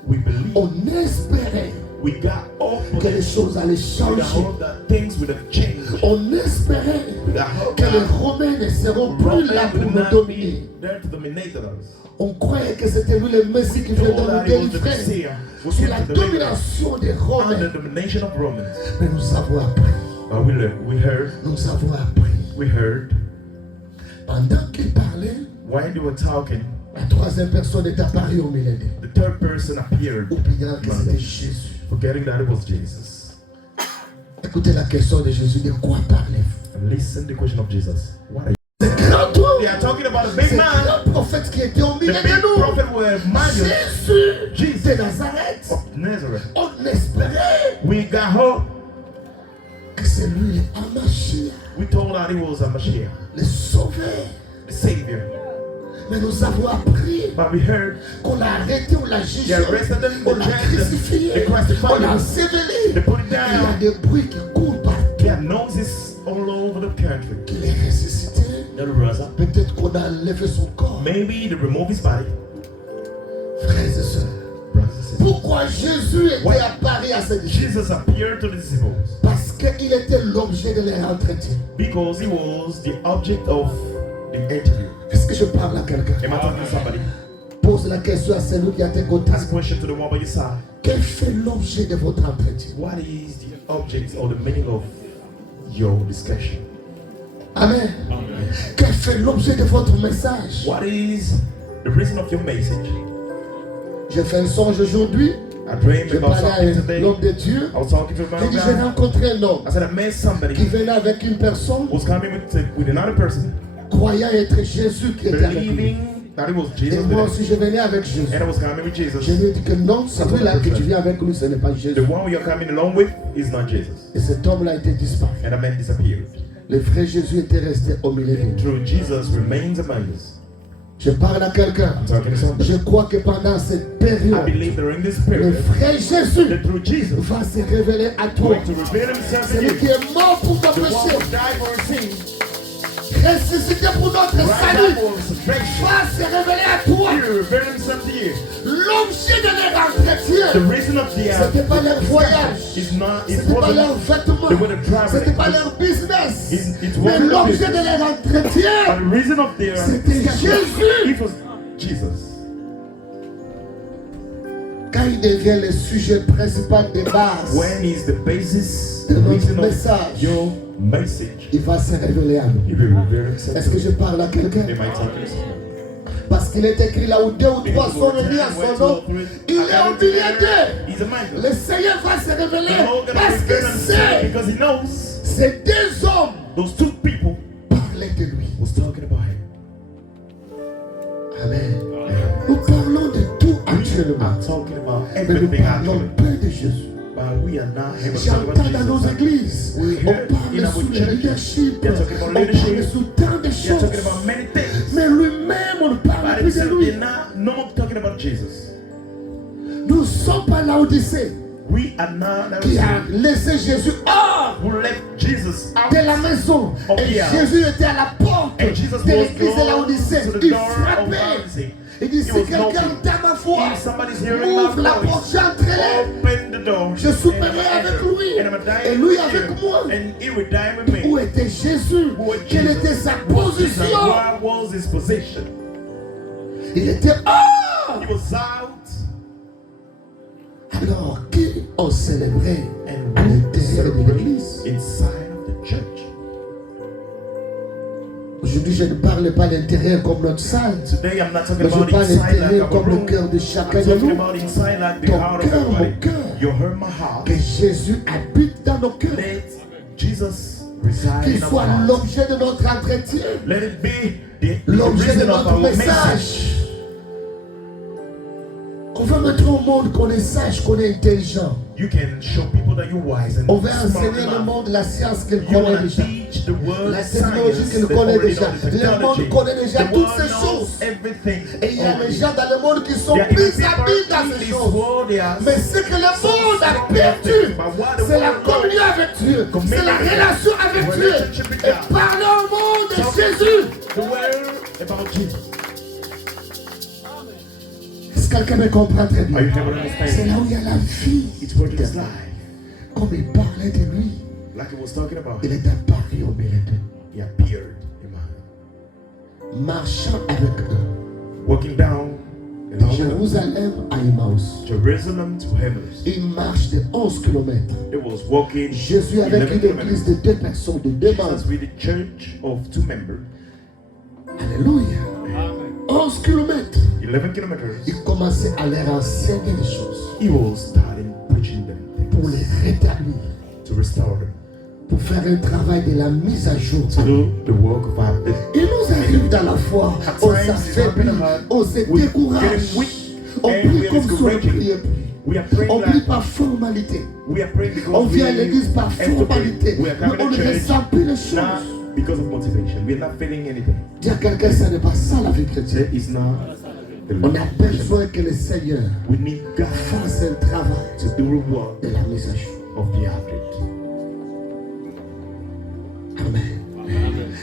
We believe, on espérait we got hope for que les this. choses allaient We changer. got hope that things would have changed. On espérait We got hope que les that Romains ne seront plus là Roman pour would nous not dominer. be there to dominate us. On croyait que c'était lui le Messie qui venait Told nous that it was the délivrer Messiah who sous came la to deliver us domination des under Romains. the domination of Romans. Mais nous avons appris, But we learned, we heard, nous avons appris. Pendant qu'il parlait, when they were talking, la troisième personne est apparue au milieu d'eux, the third person appeared, oubliant que c'était Jésus. forgetting that it was Jesus. Écoutez la question de Jésus, de quoi parlez-vous? And listen to the question of Jesus. What are you? C'est grand homme, They are talking about a big c'est man, grand prophète qui était au the milieu big de nous. prophet were Emmanuel Jésus de Nazareth. of Nazareth. On espérait We got hope. que c'est lui le Mashiach, We told that he was a Mashiach, le sauveur. the Savior. Mais nous avons appris But we heard qu'on l'a arrêté, on l'a jugé, they arrested them, on they l'a tried them, crucifié, they crucified on l'a him, enseveli. they put it Il y a down. des bruits qui courent partout. There are noses all over the country. Il est ressuscité. That rose up. Peut-être qu'on a enlevé son corps. Maybe they remove his body. Frères et sœurs, Brothers and sisters. pourquoi Jésus était apparu à ses disciples? Jesus appeared to the disciples Parce qu'il était l'objet de leur entretien. because he was the object of the interview. Est-ce que je parle à quelqu'un? Am I talking to somebody? Pose la question à celui qui a tes côtés. Ask a question to the one by your side. Quel fait l'objet de votre entretien? What is the object or the meaning of your discussion? Amen. Quel fait l'objet de votre message? What is the reason of your message? J'ai fait un songe aujourd'hui. I dreamed J'ai about parlé something à today. l'homme de Dieu. I was talking to a man J'ai of dit, j'ai God. rencontré un homme I said I met somebody qui venait avec une personne who was coming with another person, croyant être Jésus qui était avec lui. believing that it was Et Jesus moi with aussi, je venais avec Jésus. him. And I was coming with Je Jesus. lui ai dit que non, celui-là que tu viens avec lui, ce n'est pas The Jésus. one you're coming along with is not Jesus. Et cet homme-là a été disparu. And the man disappeared. Le vrai Jésus était resté au milieu de nous. True Jesus remains among us. Je parle à quelqu'un. I'm talking to somebody. Je crois que pendant cette I période, believe during this le period, vrai Jésus the true Jesus va se révéler à toi. going to reveal himself to Celui qui you. est mort pour nos The one péchés, who died for our sins, ressuscité pour notre right salut, now for salvation. va se révéler à toi. He will reveal himself to you. L'objet de leur The entretien, reason of the c'était pas leur voyage, is not, it c'était pas leurs wasn't, vêtements, they weren't traveling. c'était pas leur business. It Mais wasn't l'objet the de business. leur But entretien, the reason of their c'était Jésus. it was Jesus. Quand il devient le sujet principal des bases, When is the basis, de the notre reason of message, your message, il va se révéler à nous. he will reveal himself Est-ce to que je you. parle à quelqu'un? Am I talking to someone? Parce qu'il est écrit là où deux ou trois sont réunis à son nom, il est au milieu d'eux. He's a man. Le Seigneur va se The révéler Lord gonna parce reveal que himself c'est because he knows ces deux hommes those two people parlaient de lui. was talking about him. Amen. Nous parlons de tout actuellement, I'm talking about mais nous everything parlons actually. peu de Jésus. But we are not able to talk about J'entends dans nos Jesus. églises, We on hear in parle our sous le church, leadership, they're talking about on parle leadership. sous tant de They're choses, talking about many things. mais lui-même on ne parle But plus de they're lui. not no more talking about Jesus. Nous ne sommes pas Laodicée We are not qui a laissé Jésus hors who left Jesus out. de la maison. Oh, Et yeah. Jésus était à la porte And Jesus de was l'église de close Laodicée. to the Il door of frappait. Laodicea. Il dit, He si was quelqu'un knocking. entend ma voix, If somebody's hearing my ouvre la porte, voice, j'entrerai. open the door. Je souperai avec lui. And I'm dying Et lui with avec you. moi. And he will die with me. Où était Jésus? Who was Quelle Jesus? était sa Who was Jesus? position? What was his position? Il était hors. He was out. Alors, qui ont célébré And à we l'intérieur de celebrate l'église? inside of the church. Aujourd'hui, je ne parle pas l'intérieur comme notre salle. Today I'm not talking Mais je about parle inside like l'intérieur our comme le room. cœur de I'm chacun de talking nous. about inside like the Ton heart of cœur, mon everybody. cœur. You heard my heart. Que Jésus habite dans nos cœurs. Let Jesus reside Qu'il in our soit hearts. l'objet de notre entretien. Let it be the L'objet de reason of notre our message. message. On veut montrer au monde qu'on est sage, qu'on est intelligent. You can show people that you're wise and On veut smart enseigner le enough. monde la science qu'il You connaît want to déjà. teach the world La technologie science. qu'il They connaît already déjà. know the Le monde technology. connaît déjà The toutes world ces knows choses. everything. Et il y a already. des gens dans le monde qui sont There are even plus people habiles dans in ces this choses. world, they are Mais ce que le so monde a strong perdu, in but what the c'est la world communion knows. avec Dieu. C'est la relation avec Dieu. Relationship with Et God. parlons au monde de Talk Jésus. the world about Jesus. Est-ce que quelqu'un me comprend très Are you bien? able to C'est understand? là où il y a la vie. It's where it is life. Comme il parlait de lui, Like it was talking about. il est apparu au milieu d'eux, He appeared in my marchant avec eux. walking down in De the Jérusalem à Emmaüs. Jerusalem to Emmaus. Une marche de 11 kilomètres. It was walking Jésus avec 11 une kilometers. église de 2 personnes, de 2 membres. Jesus with a church of 2 members. Alléluia. 11 kilomètres. 11 kilometers. Il commençait à leur enseigner des choses He was starting preaching them pour les rétablir, to restore them, pour faire un travail de la mise à jour. to do the work of our death. Il nous arrive dans la foi, At on times, s'affaiblit, on se we décourage, getting weak on and prie we are comme si on ne discouraging. priait plus. We are praying On prie like par formalité. we are praying because On we vient à l'église par have to pray. formalité. We are Mais coming on to ne church ressent plus les not choses. because of motivation. We are not feeling anything. Dis à quelqu'un, ce n'est pas ça la vie chrétienne. That is not the On a life. besoin que le Seigneur We need God fasse un travail to do the work de la mise à jour. of the object. Amen.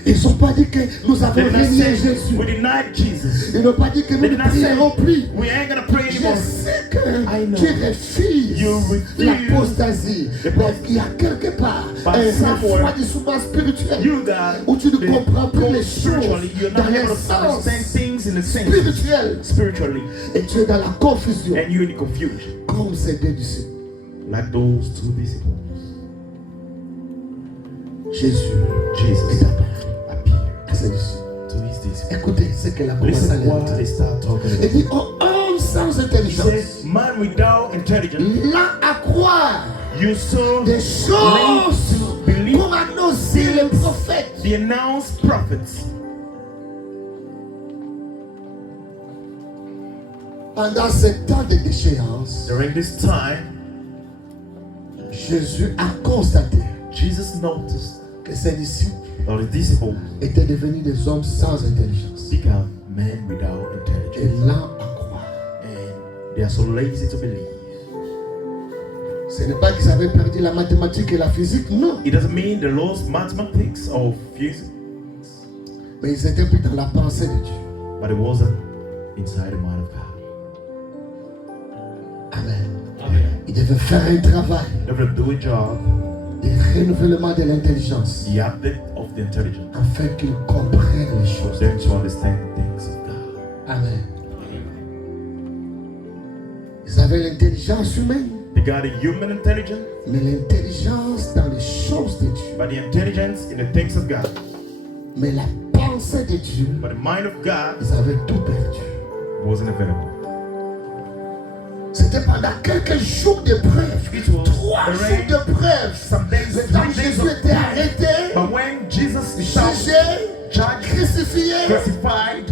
Ils n'ont pas dit que nous avons They did not régné say Jésus. we denied Jesus. Ils n'ont pas dit que nous They ne did not say prierons plus. we ain't gonna pray Je anymore. sais que I know. tu refuses You refuse l'apostasie. Parce qu'il y a quelque part But un somewhere refroidissement spirituel You got où tu ne comprends plus les spiritually. choses You're dans not les able to sens understand things in the sense spirituels. spiritually, Et tu es dans la confusion. and you're in confusion, Comme ces deux disciples. like those 2 disciples. Jésus Jesus est apparu appeared à ses disciples. to his disciples. Écoutez ce qu'elle a commencé à Listen leur what they dire. start talking Il about. dit, oh homme sans He intelligence, says, man without intelligence, là à croire you so des late choses to believe qu'ont annoncé les prophètes. the announced prophets. Pendant ce temps de déchéance, During this time, Jésus a constaté Jesus noticed que ses disciples that the disciples étaient devenus des hommes sans intelligence become men without et intelligence, lents à croire. and they are so lazy to believe. Ce n'est pas qu'ils avaient perdu la mathématique et la physique, non. It doesn't mean they lost mathematics or physics, Mais ils étaient plus dans la pensée de Dieu. but it wasn't inside the mind of God. Amen. Ils devaient faire un travail They have to do a job, de renouvellement de l'intelligence the update of the intelligence, afin qu'ils comprennent les for choses. them to understand things of God. Amen. Ils avaient l'intelligence humaine, They got a human intelligence, mais l'intelligence dans les choses de Dieu. but the intelligence in the things of God. Mais la pensée de Dieu, But the mind of God ils avaient tout perdu. wasn't available. C'était pendant quelques jours d'épreuve, It was 3 the jours rain, d'épreuve. some days, Le temps 3 que days Jésus of était arrêté, But when Jesus is jugé, charged, crucifié, crucified,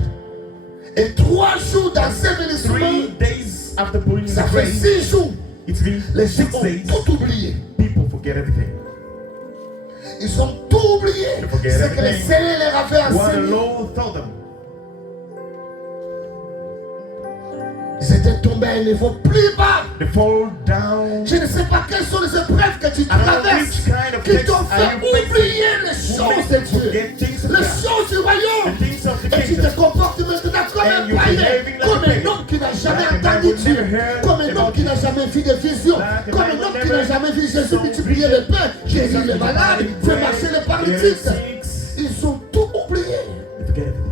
et 3 jours d'ensevelissement, 3 days after putting in ça the fait grave, 6 jours. it's been Les gens 6 ont days. tout oublié. People forget everything. Ils ont tout oublié. They forget Ce que le everything. Seigneur leur avait What the enseigné. Lord told them. Ils étaient tombés à un niveau plus bas. They fall down. Je ne sais pas quelles sont les épreuves que tu I don't know traverses which kind of qui things t'ont are fait you facing. oublier les Who choses makes de you Dieu, forget things of les God, choses du royaume. the things of the Et tu te kingdom. comportes maintenant comme And un you're païen, behaving like comme a un pagan. homme qui n'a jamais Like a man entendu who Dieu, never heard comme un homme about qui n'a jamais vu de vision, Like a comme man un who homme qui never n'a jamais vu Jésus saw multiplier vision. les pains, guérir Jesus les malades, multiplied faire bread, marcher les healing paralytiques. sick. Ils ont tout oublié. They forget everything.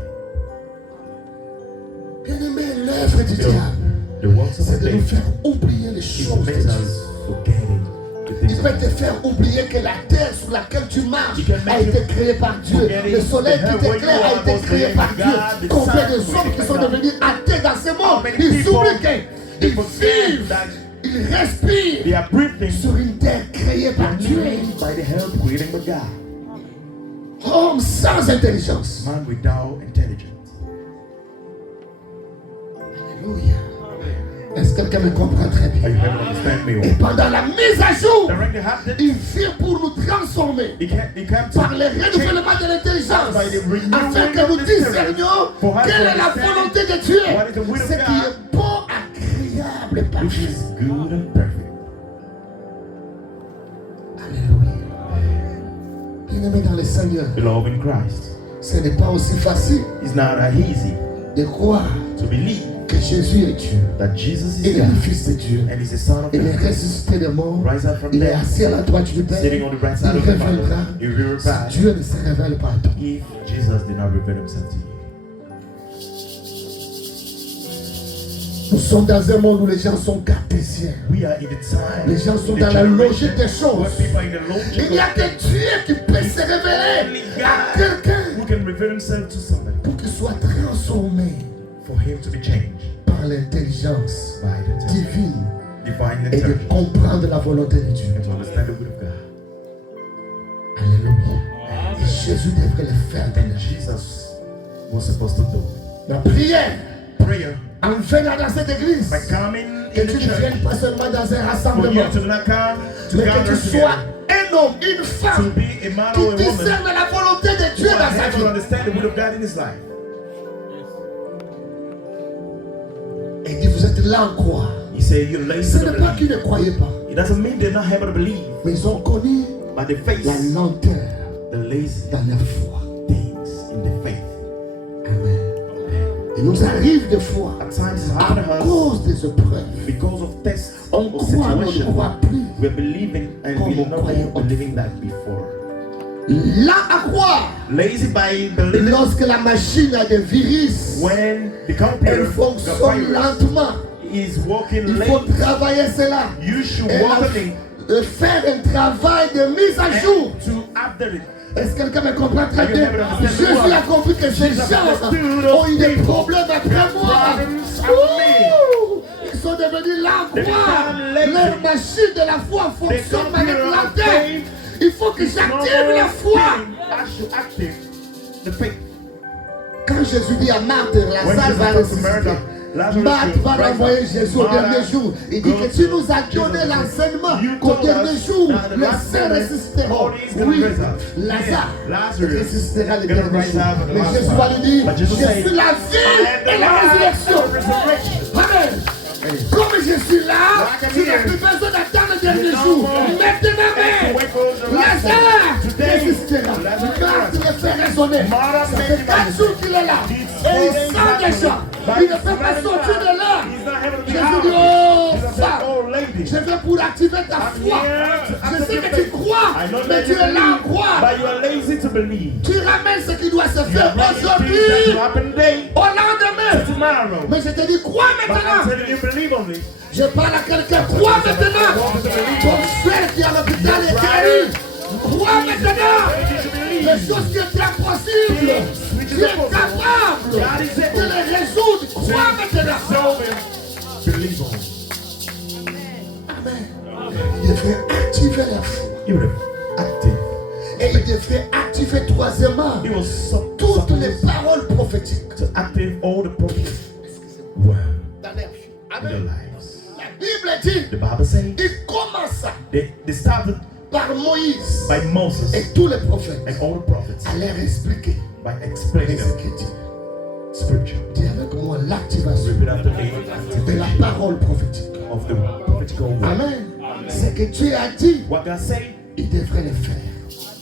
Bien-aimé, l'œuvre du diable, The works of c'est the de nous devil faire oublier les is choses to de make Dieu. us forgetting the Il things peut of te faire oublier que la terre sur laquelle tu marches Il can make a été you créée par Dieu. forgetting Le soleil the qui hell where t'éclaire you a are été was créé created par by Dieu. God, the Combien sun de was hommes qui created sont by God. devenus athées dans ce monde, many ils people, oublient they qu'ils forget vivent, that ils respirent they are breathing sur une terre créée They are par Dieu. living by the help created by God. Homme sans intelligence. Man without intelligence. Alléluia. Est-ce que quelqu'un me comprend très bien? Are you able to understand me? Et pendant la mise à jour, During the happening, il vient pour nous transformer he came par to le renouvellement de l'intelligence, by the renewing afin que nous of the spirit, discernions for us quelle to est la understand volonté de Dieu, what is the will of ce qui God, est bon, agréable et which parfait. is good and perfect. Alléluia. Bien-aimé dans le Seigneur, Beloved in Christ, ce n'est pas aussi facile it's not that easy de croire to believe que Jésus est Dieu. that Jesus Il is est le God Fils de Dieu. and He's the Son of Il est God. ressuscité des morts. Rise up from Il est death, assis à la droite du Père. sitting on the right side Il of the Father. révélera. He will Si reply Dieu ne se révèle pas à toi. if Jesus did not reveal Himself to you. Nous sommes dans un monde où les gens sont cartésiens. We are in the time, Les gens sont the dans la generation logique des choses. where people are in the logic Il n'y a of que Dieu qui peut se révéler only à God quelqu'un who can reveal Himself to somebody pour qu'il soit transformé for Him to be changed par l'intelligence by the time, divine divine et de intelligence, comprendre la volonté de Dieu. and to understand the will of God. Alléluia. Et Jésus devrait le faire dans And la vie. Jesus was supposed to do La prière, prayer en venant dans cette église, by coming que in tu the ne viennes church, pas seulement dans un for you rassemblement, to not come to mais que gather tu sois together, un homme, une to femme be a man qui or a woman discerne la volonté de Dieu who dans are sa able to vie. understand the will of God in his life. Et dit, vous êtes là en croire. He said, you're lazy Ce to n'est pas believe. qu'ils ne croyaient pas, It doesn't mean they're not able to believe, mais ils ont connu but they face la lenteur the lazy dans leur foi. things in the faith. Amen. Il nous arrive des fois, At times it's à hard to us cause des épreuves, because of tests on or croit, on ne situations. croit plus. We're believing and Comme we're on not croyait believing that before. Là à croire, Lazy by believing lorsque la machine a des virus, when the elle computer, the fonctionne virus, lentement. is working Il faut late. travailler cela. You should Et work on it faire un travail de mise à jour. and to update it. Est-ce que quelqu'un me comprend très Are you bien? able to understand the Jésus word? a compris que ces Jesus gens understood ont eu those des people. problèmes après moi. Problems after me. Ouh! Ils sont devenus là They quoi? become lazy. Leur machine de la foi The fonctionne avec computer of lenteur. faith Il faut que is no j'active more la foi. spinning. I should active the faith. Quand Jésus dit à Marthe, When Lazare va Jesus comes to ressusciter. murder, Lazarus Marthe will va rise renvoyer up. Jésus au Martha dernier jour. Il dit goes que tu to nous as donné Jesus. l'enseignement You qu'au told dernier us jour, that the les last saints moment, ressusciteront. all is gonna Oui, rise up. Lazare Lazarus ressuscitera le gonna dernier rise jour. up at the Mais last Jésus time. va lui dire, But Jesus je said, suis la vie et la résurrection. Amen. Comme je suis là, tu n'as plus besoin d'attendre le dernier jour. Maintenant même, Lazare ressuscitera. Marthe le fait raisonner. Ça fait 4 jours qu'il est là. Et il sent déjà. Il ne peut pas sortir de là. Jésus dit, oh femme, je viens pour activer ta foi. Je sais que tu crois, mais tu es là à croire. But you are lazy to believe. Tu ramènes ce qui doit se You faire are making things that aujourd'hui, happen today au lendemain. to tomorrow. Mais je te dis, crois But I'm maintenant. telling you, believe on it. Je parle à quelqu'un, crois maintenant. Ton frère qui est à l'hôpital est guéri. Crois maintenant. Les choses qui étaient impossibles, tu es capable de les résoudre. Crois maintenant. So believe on it. Amen. Il devrait activer la foi. He would have active. Et il devrait activer troisièmement He was toutes les paroles prophétiques to active all the prophetic word dans leur vie. in their Amen. lives. La Bible dit, The Bible says il commença they started par Moïse by Moses et tous les prophètes and all the prophets à leur expliquer by explaining les them Écritures. scripture. Dis avec moi l'activation Repeat after me. de la parole prophétique. Of the prophetical word. Amen. Ce que Dieu a dit, What God said, il devrait le faire.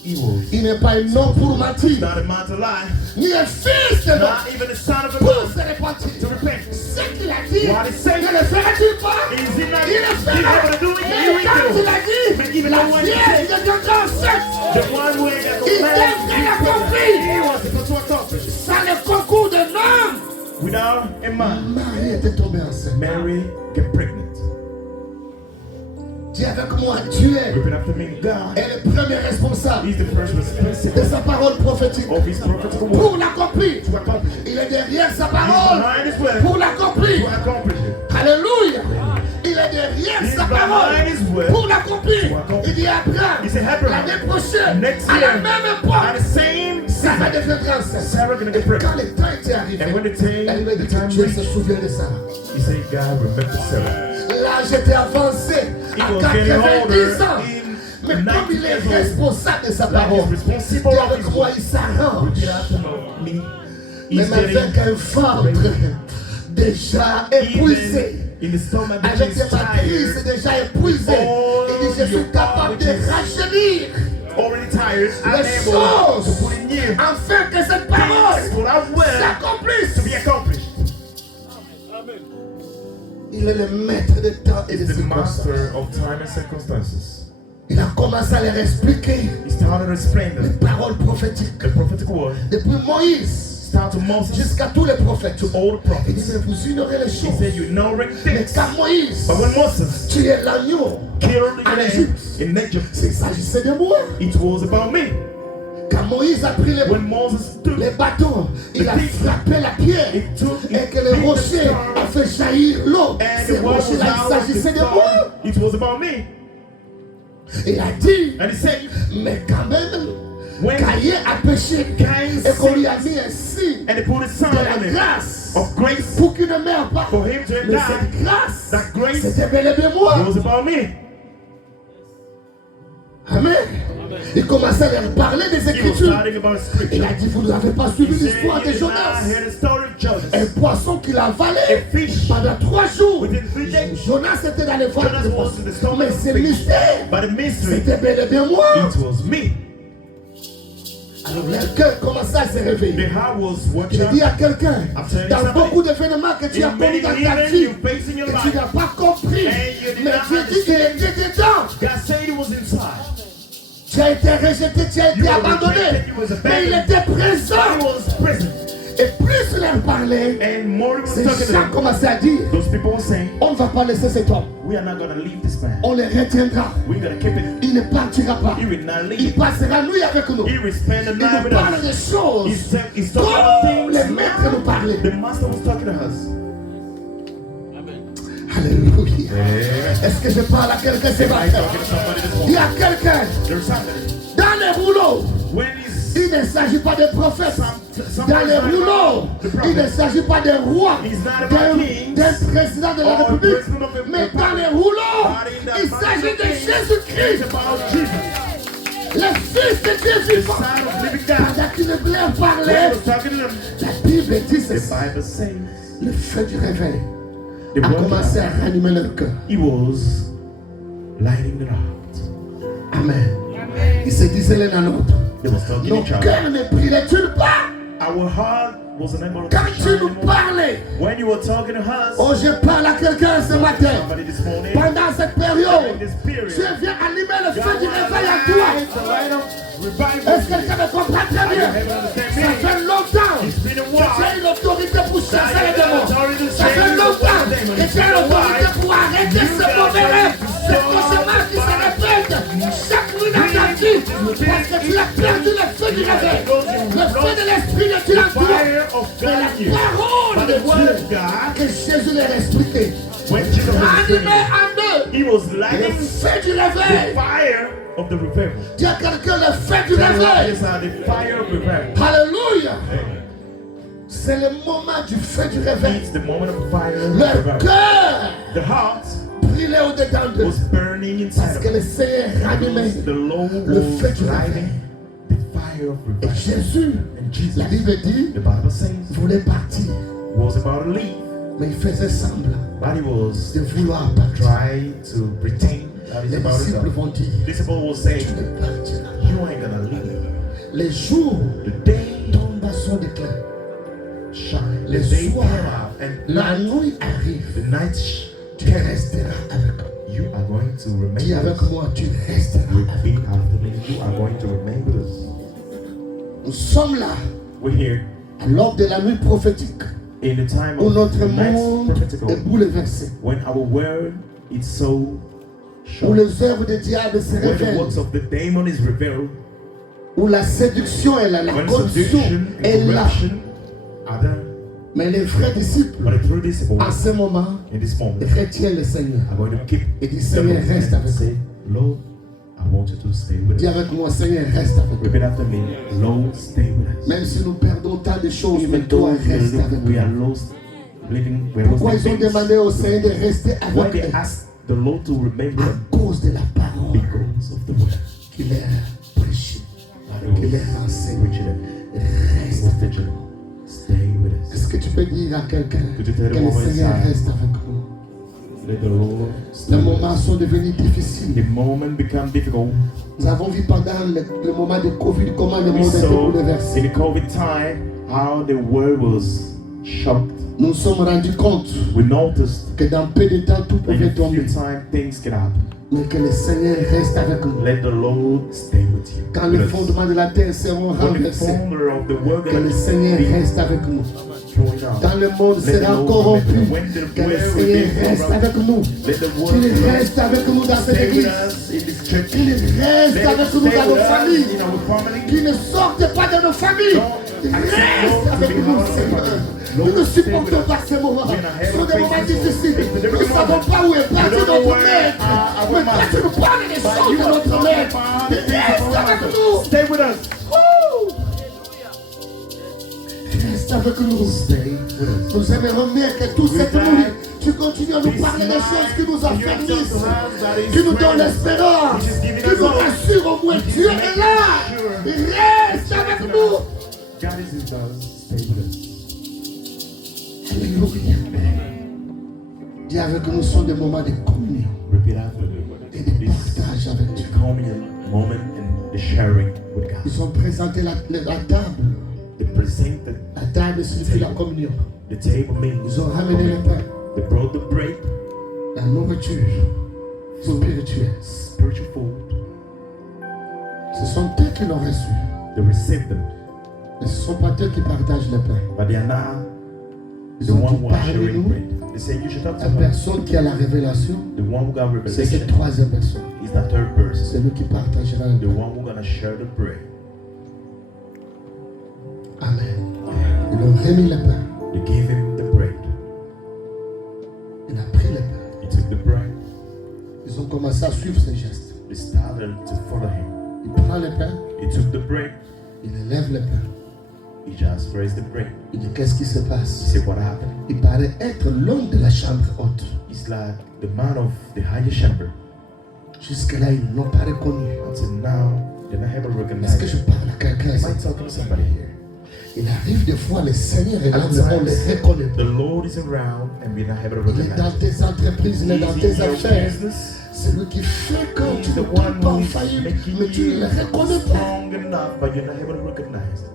evil. Il n'est pas un homme pour mentir, Not a man to lie. ni un fils de l'homme Not even the son of a pour man se repentir. to repent. Ce qu'il a dit, What he said. ne le ferait-il pas? Is he not Il le fera. able to do it? Mais You quand will il do. a dit, But even la though when he vierge said, deviendra enceinte, the one who ain't got no il man, devrait accomplir he was supposed to accomplish. sans le concours d'un homme. Without a man, Marie était tombée enceinte. Mary get pregnant. Dis avec moi, Dieu Repeat after me. God est le premier responsable is the first de responsible sa parole prophétique. of his prophetic word Pour l'accomplir, to accomplish it. il est derrière sa He's parole. behind his word Pour l'accomplir, to accomplish it. alléluia. Il est derrière He's sa parole. behind his word Pour l'accomplir, to accomplish. il dit à Abraham, He said, Abraham, l'année prochaine, next à la year, même at époque, the same Sarah season, deviendra enceinte. Sarah gonna get Et quand pregnant. le temps était arrivé, And when the elle lui a dit time que Dieu se reached, souvient de ça. he said, God, remember Sarah. L'âge était avancé He à was getting 90 ans. older Mais in comme il est 90 years old. responsable de sa Like parole, he's responsible dis of avec his moi, word. il s'arrange. Repeat after me. He's Même avec getting un ventre déjà épuisé, even in the stomach that avec is des matrices tired, déjà épuisées, il dit je suis capable de rajeunir already tired, les unable to choses put in new afin que cette things parole for that word to s'accomplisse. be accomplished. Il est le maître de temps et de He's the circonstances. master of time and circumstances. Il a commencé à leur expliquer He started to explain les them, paroles prophétiques. the prophetic word. Depuis Moïse Start to Moses, jusqu'à tous les prophètes. to all the Il dit, prophets. mais vous ignorez les He choses. said, you know Mais things. quand Moïse, But when Moses tu es l'agneau, killed en the Égypte, lamb in Egypt, il s'agissait de moi. it was about me. Quand Moïse a pris When Moses took les bâtons, il a frappé la pierre it took et que le rocher a fait jaillir l'eau. and Ce the water was rocher-là, il out of the s'agissait de moi. storm, it was about me. Il a dit, And he said, mais quand même, when Caïn a péché Cain et qu'on lui a sinned, mis un signe and he put his son de on la it grâce of grace pour qu'il ne meure pas. for him to Mais die, cette grâce, that grace c'était bel et bien moi. it was about me. Amen. Il commençait à leur parler des He was Écritures. starting about Il scripture. a dit, vous n'avez pas He suivi said, l'histoire you de did not Jonas. hear the story of Jonas. Un poisson qu'il a A avalé fish pendant 3 jours. within 3 days. Jonas était dans les ventres Jonas du was poisson. in the stomach Mais of c'est the fish. mystère. But the mystery, C'était bel et bien moi. it was me. Alors leur cœur commençait à se The réveiller. heart was working Je dis out. à quelqu'un, I'm telling dans somebody, beaucoup d'événements que tu as in connus many dans ta events vie, you face in your et tu life, n'as pas compris, and you did mais not Dieu dit qu'il understand. était dedans. God said it was inside. Tu as été rejeté, tu as You été were abandonné, rejected, you was mais il abandoned. était But he présent. was present. Et plus il leur parlait, And more he was ces talking to gens them. commençaient à dire, Those people were saying, on ne va pas laisser cet homme, we are not going to leave this man. on le retiendra. We're going to keep it. Il ne partira pas. He will not Il leave. passera nuit avec nous. He will spend the Il night nous with parle us. des choses He's talking about comme les things. maîtres nous parlaient. The master was talking to us. Alléluia. Amen. Est-ce que je parle à quelqu'un ce Am I matin? talking to somebody this Dis morning? à quelqu'un, There's somebody. dans les rouleaux, When he's il ne s'agit pas de prophètes. some Dans les rouleaux, the il ne prophet, s'agit pas d'un roi, he's not about kings d'un président de la or République. president of a Mais dans les republic. rouleaux, But in the il s'agit de Bible, Jésus-Christ, it's about Jesus, le Fils de Dieu the vivant. Son of living God. Pendant qu'il leur When he parlait, was talking to them, la Bible dit the ceci. Bible says Le feu du réveil the a word commencé à ranimer leur cœur. he was lighting it out. Amen. Il se disait l'un à l'autre. He was talking to Nos each other. cœurs ne brillaient-ils pas Our heart was unable to quand tu shine nous anymore. parlais? When you were talking to us, Oh, je parle à quelqu'un ce matin. somebody this morning, Pendant cette in période, this period, Dieu vient allumer le feu God du wants réveil en to toi. light the light of revival. Est-ce que quelqu'un me comprend très Are you bien? able to understand Ça me? fait longtemps It's been a que tu while. as une autorité pour chasser les démons. Ça Ça fait longtemps que tu as l'autorité pour arrêter ce mauvais rêve, ce cauchemar qui se répète chaque nuit dans ta vie. Parce que tu as perdu le feu du réveil. Le feu de l'esprit de Dieu en toi. fire of C'est la God in you. parole By de the word of Dieu God, que Jésus leur expliquait. when Jesus was Animé speaking, en deux. he was Le lighting feu du the réveil. fire of the revival. Dis à quelqu'un le feu du Tell réveil. us how the fire of revival. Alléluia. C'est le moment du feu du réveil. It's the moment of fire of Leur revival. cœur The heart brillait au-dedans d'eux. was burning inside Parce of que them. le Seigneur ranimait. The Lord Le was feu du lighting the fire of Et revival. Jésus, And Jesus, la Bible dit, the Bible says, voulait partir. was about to leave, Mais il faisait semblant but he was de vouloir partir. trying to pretend that he's Les about to disciples go. vont dire, Disciple will say, tu ne partiras you ain't gonna leave. Les jours The day tombent à son déclin. shine. Les The day soirs, pass and la nuit arrive. the night Tu resteras avec moi. you are going to remain Dis with avec us. moi, tu resteras avec Repeat after me. You are going to remain with us. moi. Nous sommes là We're here à l'aube de la nuit prophétique in the time où of notre the next monde prophetical, est bouleversé. when our world is so Où shocked, les œuvres des diables se when the révèlent. works of the demon is revealed, Où la séduction est là, la when corruption seduction est and là. corruption are there. Mais les vrais disciples, But through this à moment, ce moment, in this moment, retiennent le Seigneur. I'm going to keep Et dis, the Seigneur, Lord reste and avec say, Lord, I want you to stay with Dis us. avec moi, Seigneur, reste avec nous. Repeat after me, Lord, stay with us. Même si nous perdons tant de choses, mais Even though toi, reste avec we are nous. lost, living, we are Pourquoi lost ils ont in things. demandé au Seigneur de rester Why avec they eux? ask the Lord to remain with À them? cause de la parole Because of the word. qu'il a prêchée, qu'il a enseignée. Which Reste was avec nous. vigilant. Stay with us. Est-ce que tu peux dire à quelqu'un Could you tell que the le woman Seigneur inside? reste avec nous? Let the Lord stay Les with us. moments sont devenus difficiles. The moment become difficult. Nous avons vu pendant le moment de Covid comment le We monde était saw bouleversé. in the COVID time how the world was shocked. Nous nous sommes rendus compte We noticed que dans peu de temps tout that in pouvait a few tomber. time things can happen. Mais que le Seigneur reste avec nous. Let the Lord stay with you. Quand les With us. fondements de la terre seront When the renversés, founder of the world que le Seigneur reste avec nous. thrown out. Quand le monde Let the sera Lord corrompu, remember when the que le world Seigneur will be reste corrupt. avec nous. Let the Qu'il world reste avec nous dans cette stay with église. us in this church. Qu'il reste Let avec it nous stay dans nos with us familles. in our family. Qu'il ne sorte pas de nos familles. Don't accept Reste Lord to avec be nous, out of the Seigneur. family. Nous ne Lord, stay with supportons us. pas ces moments. We're in a Ce sont des moments hell of difficiles. faces. Nous ne savons pas où est parti We don't know notre where maître. our Mais toi, master. tu nous parles des But choses you de are notre talking maître. about the things Reste of our avec master. nous. Stay with us. Reste avec nous. Stay with us. Nous aimerions bien que toute cette nuit, tu continues à nous parler des choses qui nous affermissent, qui nous donnent l'espérance, qui nous rassurent au moins. Dieu est là. Reste avec nous. God is with us. Stay with us. Alléluia. Dis avec nous, sont des moments de communion Repeat after et de me. This partage avec Dieu. communion moment and the sharing with God. Ils ont présenté la table. They presented La table signifie la communion. the table means Ils ont ramené le pain, they brought the bread, la nourriture spirituelle. spiritual food. Ce sont eux qui l'ont reçu. They received them, Mais ce ne sont pas eux qui partagent le pain. but they are now Ils the ont one dit, who are sharing parlez-nous. bread. They said you should talk to La her. personne qui a la révélation, The one who got c'est cette revelation troisième personne. is the third person. C'est lui qui partagera The le pain. one who's gonna share the bread. Amen. Ils ont remis le pain. They gave him the bread. Il a pris le pain. He took the bread. Ils ont commencé à suivre ses gestes. They started to follow him. Il prend le pain, He took the bread. il élève le pain. He just raised the bread. Il dit, qu'est-ce qui se He passe? said, what happened? Il paraît être l'homme de la chambre haute. It's like the man of the higher chamber. Jusque-là, ils ne l'ont pas reconnu. Until now, they not able to recognize Est-ce que je him. parle à quelqu'un Am ici? I talking to somebody here? Il arrive des fois, le Seigneur est là, At mais on ne times, le reconnaît pas. the Lord is around and we're not able to Il est dans recognize him. tes entreprises, il est dans He's tes in your affaires. business. C'est lui qui fait que tu He's ne the tombes one pas who en is faillite, making mais tu ne you le reconnais pas. strong enough, but you're not able to recognize it.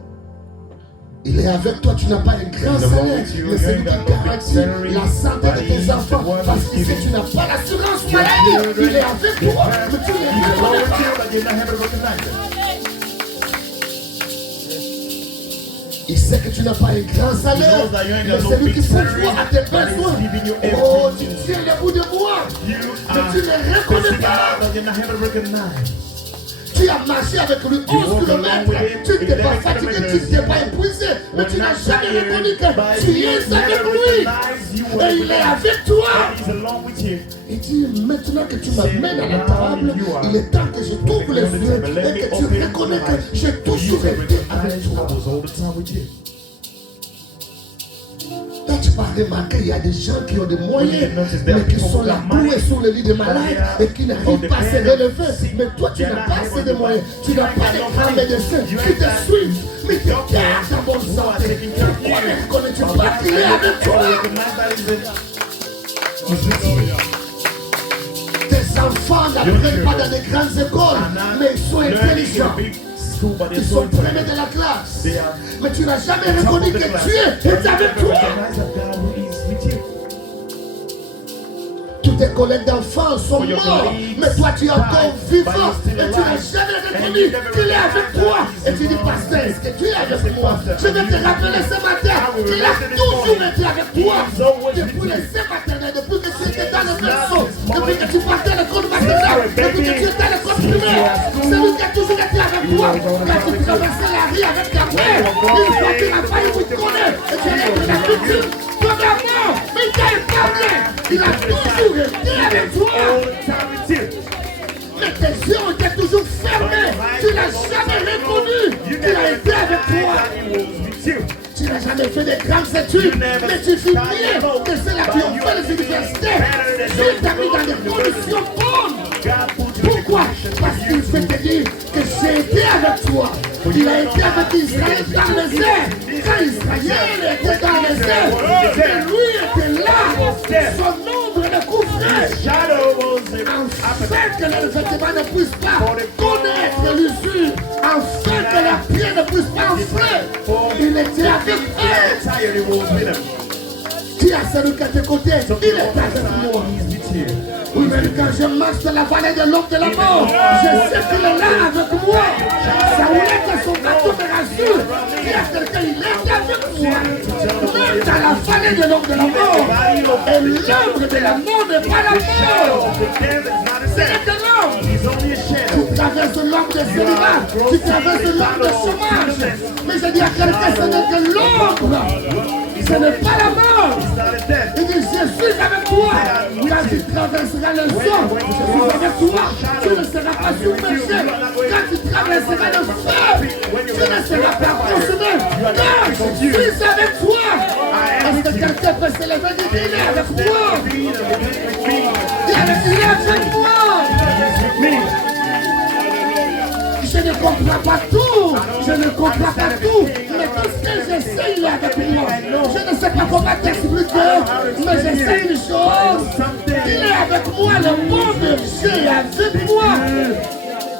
Il est avec toi, tu n'as pas un grand He's along salaire, with you, mais c'est lui you qui ain't got no big garantit salary, la santé but de he's tes the enfants. one Parce who's qu'il sait que giving tu n'as pas l'assurance your maladie. children. Il est avec You toi, have- mais tu ne le he's along reconnais with you, pas. but you're not able to recognize it. Il sait que tu n'as pas un grand salaire, knows that you ain't mais got no c'est lui big qui salary, pourvoit à tes but he's besoins. giving you Oh, tu everything. tiens debout de moi, You mais tu ne le reconnais facing pas. out, but you're not able to recognize. Tu as marché avec lui 11 walk km, along with him, tu ne t'es pas 11 fatigué, tu ne kilometers. t'es pas épuisé, mais tu n'as jamais reconnu que tu es avec lui. Et il est avec toi. He's along with you. Il dit, maintenant que tu m'amènes à la table, il est temps que je t'ouvre les yeux et que tu reconnais que j'ai toujours été avec toi. I was all the time with you. Là, tu vas remarquer, il y a des gens qui ont des moyens, mais qui sont là cloués sur le lit de malade et qui n'arrivent pas à se relever. Mais toi, tu n'as pas assez de moyens. Tu n'as pas de grands médecins qui te suivent, mais qui gardent ta bonne santé. Pourquoi ne reconnais-tu pas qu'il est avec toi? Tes enfants n'apprennent pas dans des grandes écoles, mais ils sont intelligents. school, but Ils they're so sont premiers intelligent. de la classe. They are Mais tu n'as jamais top reconnu of the que class. Dieu est avec toi. Recognize that God is with you. Tous tes collègues d'enfants sont For your morts, colleagues mais toi tu es encore died, vivant but you're still et tu n'as alive. jamais And reconnu you never qu'il est avec recognized toi. that Et tu dis, he's pasteur, est-ce que tu es avec Pastor, moi? Je vais te you- rappeler ce matin I will qu'il a remember this toujours morning. été avec toi. He is always Depuis with les you. seins maternels, depuis que tu étais dans le Since berceau, this depuis morning, que tu partais à l'école since maternelle, you were depuis que baby, tu étais à l'école since you primaire, were at school, c'est lui qui a toujours été avec you toi. were going to Quand tu public school. traversais la rue avec ta mère, you were une fois going qu'il n'a pas eu vous connaît, et tu allais de la culture, premièrement, mais il t'a épargné. Il a toujours été avec toi. All the time with you. Mais tes yeux ont été toujours fermés. Tu n'as jamais reconnu You qu'il a never été avec recognized toi. that he was with you. Tu n'as jamais fait de grandes études, mais tu fais mieux que ceux-là qui ont fait les universités. Dieu t'a mis dans des conditions bonnes. God put you in a Pourquoi? condition Parce with qu'il you. veut te dire que j'ai été avec toi. Il a été avec Israël dans les airs. Quand Israël était dans les airs, et lui était là. Son ombre ne couvrait. Shadow was Afin que le vêtement ne puisse pas connaître l'usure, afin que la pierre ne puisse pas enfler. Il était avec eux. tired, he was with him. Dis à celui qui est à tes côtés, So il est avec moi. he's with you. Oui, mais quand je marche dans la vallée de l'ombre de la mort, je sais qu'il est là avec moi. Ça voulait que son bateau me rassure. Dis à quelqu'un, il est avec moi. Même dans la vallée de l'ombre de la mort. Et l'ombre de la mort n'est pas la Shadow mort. of the death is not a C'est death. que l'ombre. He's only a shadow. Tu traverses l'ombre de célibat, tu traverses l'ombre de chômage. Mais je dis à quelqu'un, ce n'est que l'ombre. Ce n'est pas la mort. It's not a death. Il dit, je suis avec toi. Quand tu traverseras le sang, je suis avec toi. Tu ne seras pas submergé. Quand tu traverseras le feu, tu ne seras pas consumé. Car je suis avec toi. Est-ce que quelqu'un peut se lever et dire, il est avec moi? Il est avec moi. Je ne comprends pas tout, je ne comprends pas tout, mais tout ce que je sais, il est avec moi. Je ne sais pas comment t'expliquer, mais je sais une chose, il est avec moi, le bon berger est avec moi.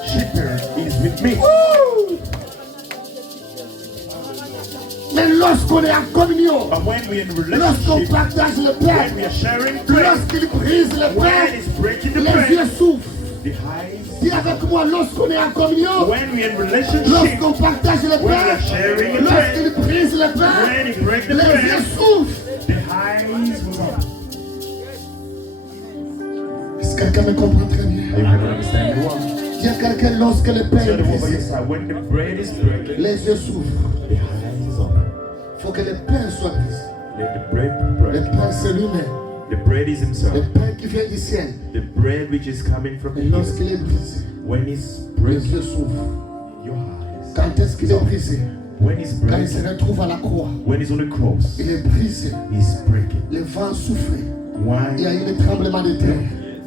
Shepherd is with me. Ouh! Mais lorsqu'on est en communion, But when we're in lorsqu'on relationship, partage le when pain, we are sharing bread, lorsqu'il brise le when pain, it's breaking the les yeux bread, s'ouvrent. the eyes. Dis avec moi, lorsqu'on est en communion, When we're in relationship, lorsqu'on partage le when we pain, are sharing the lorsqu'il bread, brise le pain, when he breaks the les yeux bread, s'ouvrent. the eyes will open. Est-ce que quelqu'un me comprend très bien? You will understand the one. Dis à quelqu'un, lorsque le pain Tell est the one by your brisé, side, when the bread is breaking, les yeux s'ouvrent. the eyes open. Il faut que le pain soit brisé. Let the bread be Le broken. pain, c'est lui-même. The bread is himself. Le pain qui vient du ciel. The bread which is coming from Et the lorsqu'il heaven. est brisé, When it's les breaking, yeux s'ouvrent. your eyes. Quand est-ce qu'il est brisé? When it's Quand il se breaking, retrouve à la croix, when it's on the cross, il est brisé. it's breaking. Le vent soufflait. Il y a Why? eu des tremblements de terre.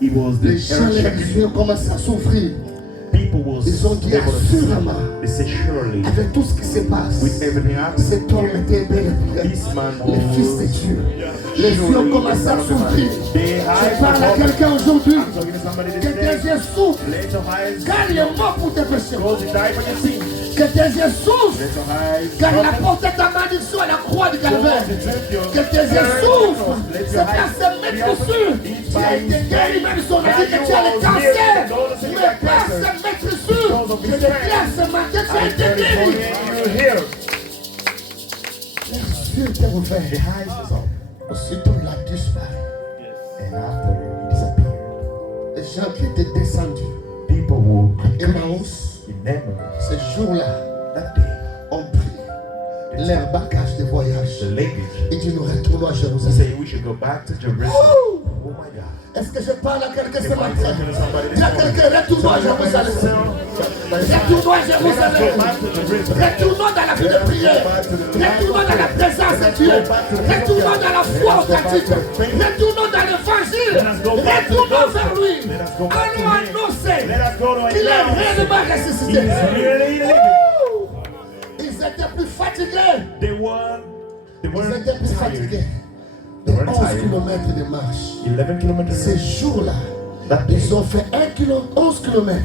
It was Les the gens, les earth yeux commencent à souffrir. people was Ils ont dit able to assurément, They said surely avec tout ce qui se passe, with everything happening, cet homme était bel et bien this man le Fils de was Dieu. Les yeux ont commencé à souffrir. the Je eyes parle à of God. quelqu'un aujourd'hui. I'm talking to somebody Que this tes day. yeux souffrent. Let your eyes Car il est mort pour tes péchés. close and die for your sins. Que tes yeux souffrent. Let your eyes Car il a open. porté ta malédiction à la croix du Calvaire. Close and take your Que tes yeux eyes souffrent. open. Let C'est your pas eyes se mettre dessus. Tu as été guéri, même si on a dit que tu as le cancer. Mais pas se mettre dessus. Je déclare ce matin, tu as I été tell you, guéri. you're here. Les yeux étaient The ouverts. eyes is open. Aussitôt, il a disparu. And after he disappeared, Les gens qui étaient descendus. people who Emmaüs, in Emmaus ce jour-là, that day, ont pris leur bagage de voyage. the luggage, Et dit, nous retournons à they Jérusalem. say we should go back to Jerusalem. Ouh! Oh my God. Est-ce que je parle à quelqu'un ce If I'm matin? talking to somebody this Dis à morning, quelqu'un, retournons à Jérusalem. Retournons à let us go Jérusalem. back to Jerusalem. Retournons dans la vie de prière. Retournons dans la présence de Dieu. Retournons dans la foi authentique. Retournons dans l'évangile. Retournons vers lui. Allons annoncer Let us go to qu'il est announce réellement He ressuscité. is really living. Ouh! Ils étaient plus fatigués. They weren't Ils étaient plus tired. fatigués. De 11 km de marche. 11 kilometers. Ces jours-là, That day, ils ont fait 11 km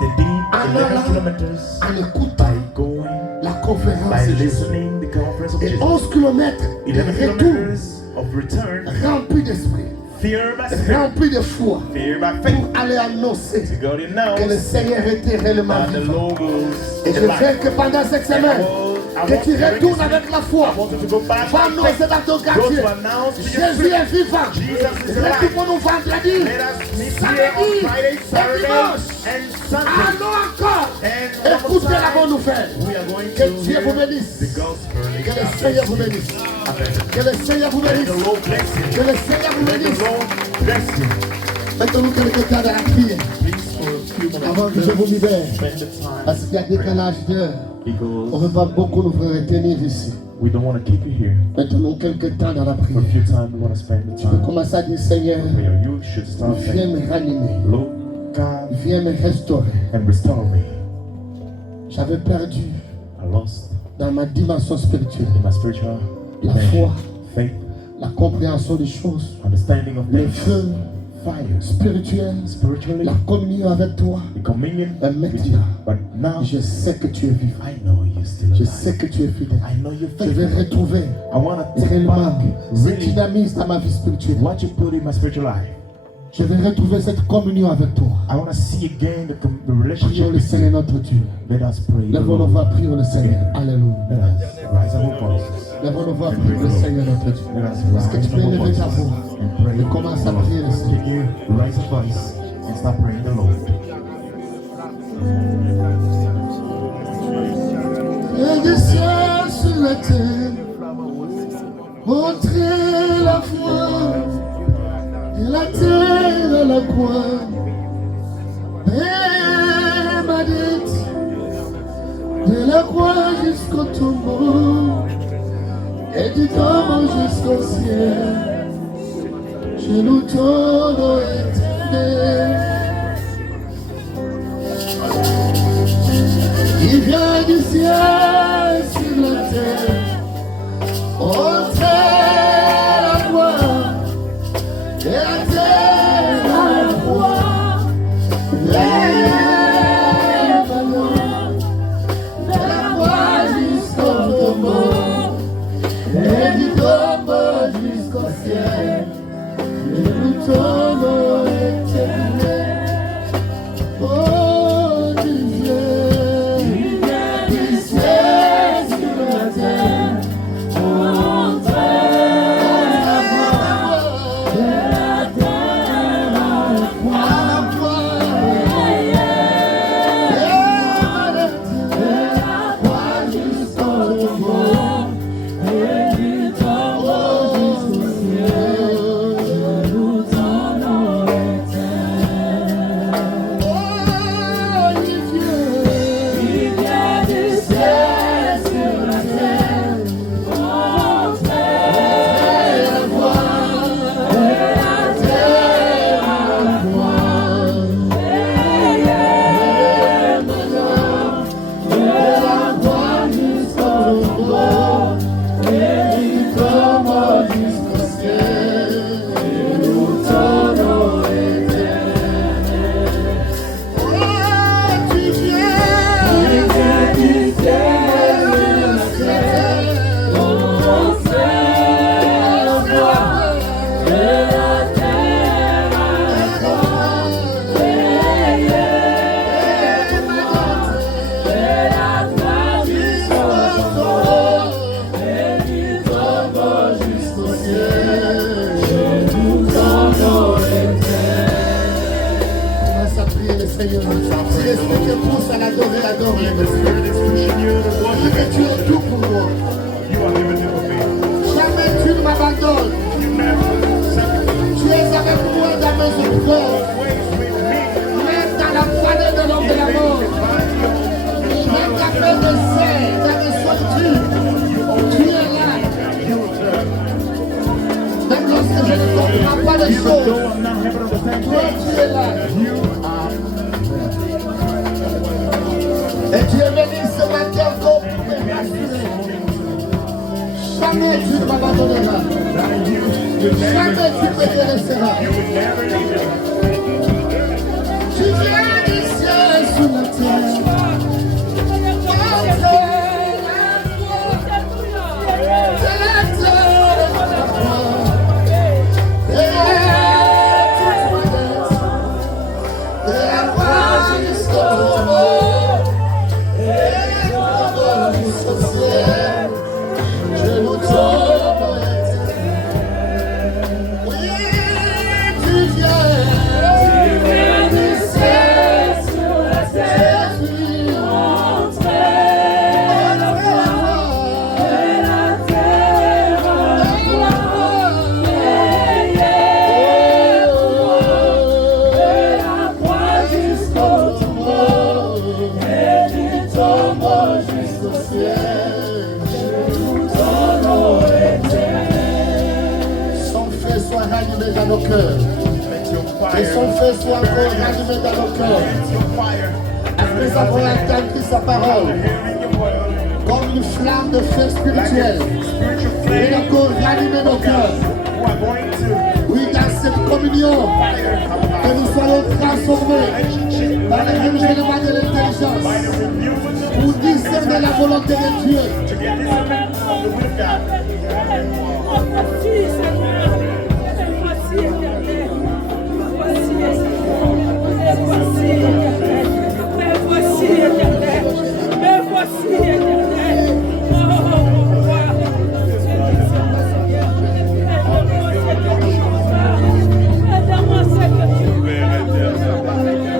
They did en 11 allant, kilometers en écoutant by going, la conférence by de Jésus. listening the conference of Et Jesus. 11 kilomètres de 11 retour, kilometers of return, remplis d'esprit, fear by spirit, remplis de foi, fear by faith, pour aller annoncer to go to que le announce Seigneur était réellement that the vivant. Lord was Et je alive. veux que pendant cette semaine, que tu retournes avec la foi. I want you to go back Va and annoncer dans ton go quartier. to announce to your Jésus spirit. est vivant. Jesus is alive. Retrouvons-nous vendredi, Let us meet here on Friday, Saturday, and Sunday. allons encore And one more écouter la bonne time, nouvelle. we are going Que to Dieu hear vous bénisse. the gospel. Que le Seigneur vous bénisse. Que le Seigneur vous Let bénisse. the Lord bless you. Que le Seigneur vous Let the bénisse. Lord bless you. Mettons-nous quelques temps dans la prière Please, for a few minutes, avant que je vous libère. spend the time. Parce qu'il y a décalage d'heure. On ne Because veut pas beaucoup nous faire retenir ici. we don't want to keep you here. Mettons-nous quelques temps dans la For a prière. few time, we want to spend the Tu peux time. commencer à dire Seigneur, Where you should start viens saying, me ranimer. Lord God, Viens me restaurer. and restore me. J'avais perdu I lost dans ma dimension spirituelle in my spiritual la dimension, foi, faith, la compréhension des choses, understanding of le things, feu fire, spirituel, spiritually, la communion avec toi. the communion Et with you. maintenant, But now, je sais que tu es vivant. I know you're still Je alive. sais que tu es fidèle. I know you're Je vais faithful. retrouver I want to take réellement back ce really dynamisme dans ma vie spirituelle. what you put in my spiritual life. Je vais retrouver cette communion avec toi. I want to see again the Prions relationship le with Seigneur you. notre Dieu. Let us pray. the Lèvons nos Lord. voix, prions le Seigneur. Alléluia. Let us rise our voices. Lèvons nos voix, prions le Seigneur notre Dieu. Let us Est-ce que tu rise peux our lever ta voices voix and pray. et commencer à the Lord. prier le Seigneur? Can you raise a voice and start praying the Lord? Et des cieux sur la terre, montrer la foi, de la terre à la croix, permanente, de la croix jusqu'au tombeau, et du tombeau jusqu'au ciel, je loue ton nom éternel. Il vient du ciel sur la terre, ôter la croix, et la terre à la croix, lève la main, de la croix jusqu'au tombeau, et du tombeau jusqu'au ciel, et nous ton nom éternel. Oh Dieu. Seigneur. Si l'esprit te pousse à l'adorer, adore-le. Vu que tu es tout pour moi. Jamais tu ne m'abandonnes. Tu es avec moi dans mes épreuves. Même dans la vallée de l'homme de la mort. Même dans mes déserts, dans mes solitudes. Tu es là. Même lorsque je ne comprends pas les choses. Toi, tu es là. Et Dieu bénisse ce matin comme jamais tu ne m'abandonneras. Jamais tu me délaisseras. Tu viens du ciel sous feu soit rallumé dans nos cœurs. Let your Que fire, son feu soit encore rallumé dans nos cœurs. let your fire, Après avoir entendu sa parole, hearing your word, comme une flamme de feu like spirituel, a spiritual et flame, encore rallumer nos cœurs. who are going to Oui, dans cette communion, fire que nous soyons transformés par le renouvellement de by l'intelligence the renewing pour discerner la volonté de Dieu. to get discipline of the will of God. Voici,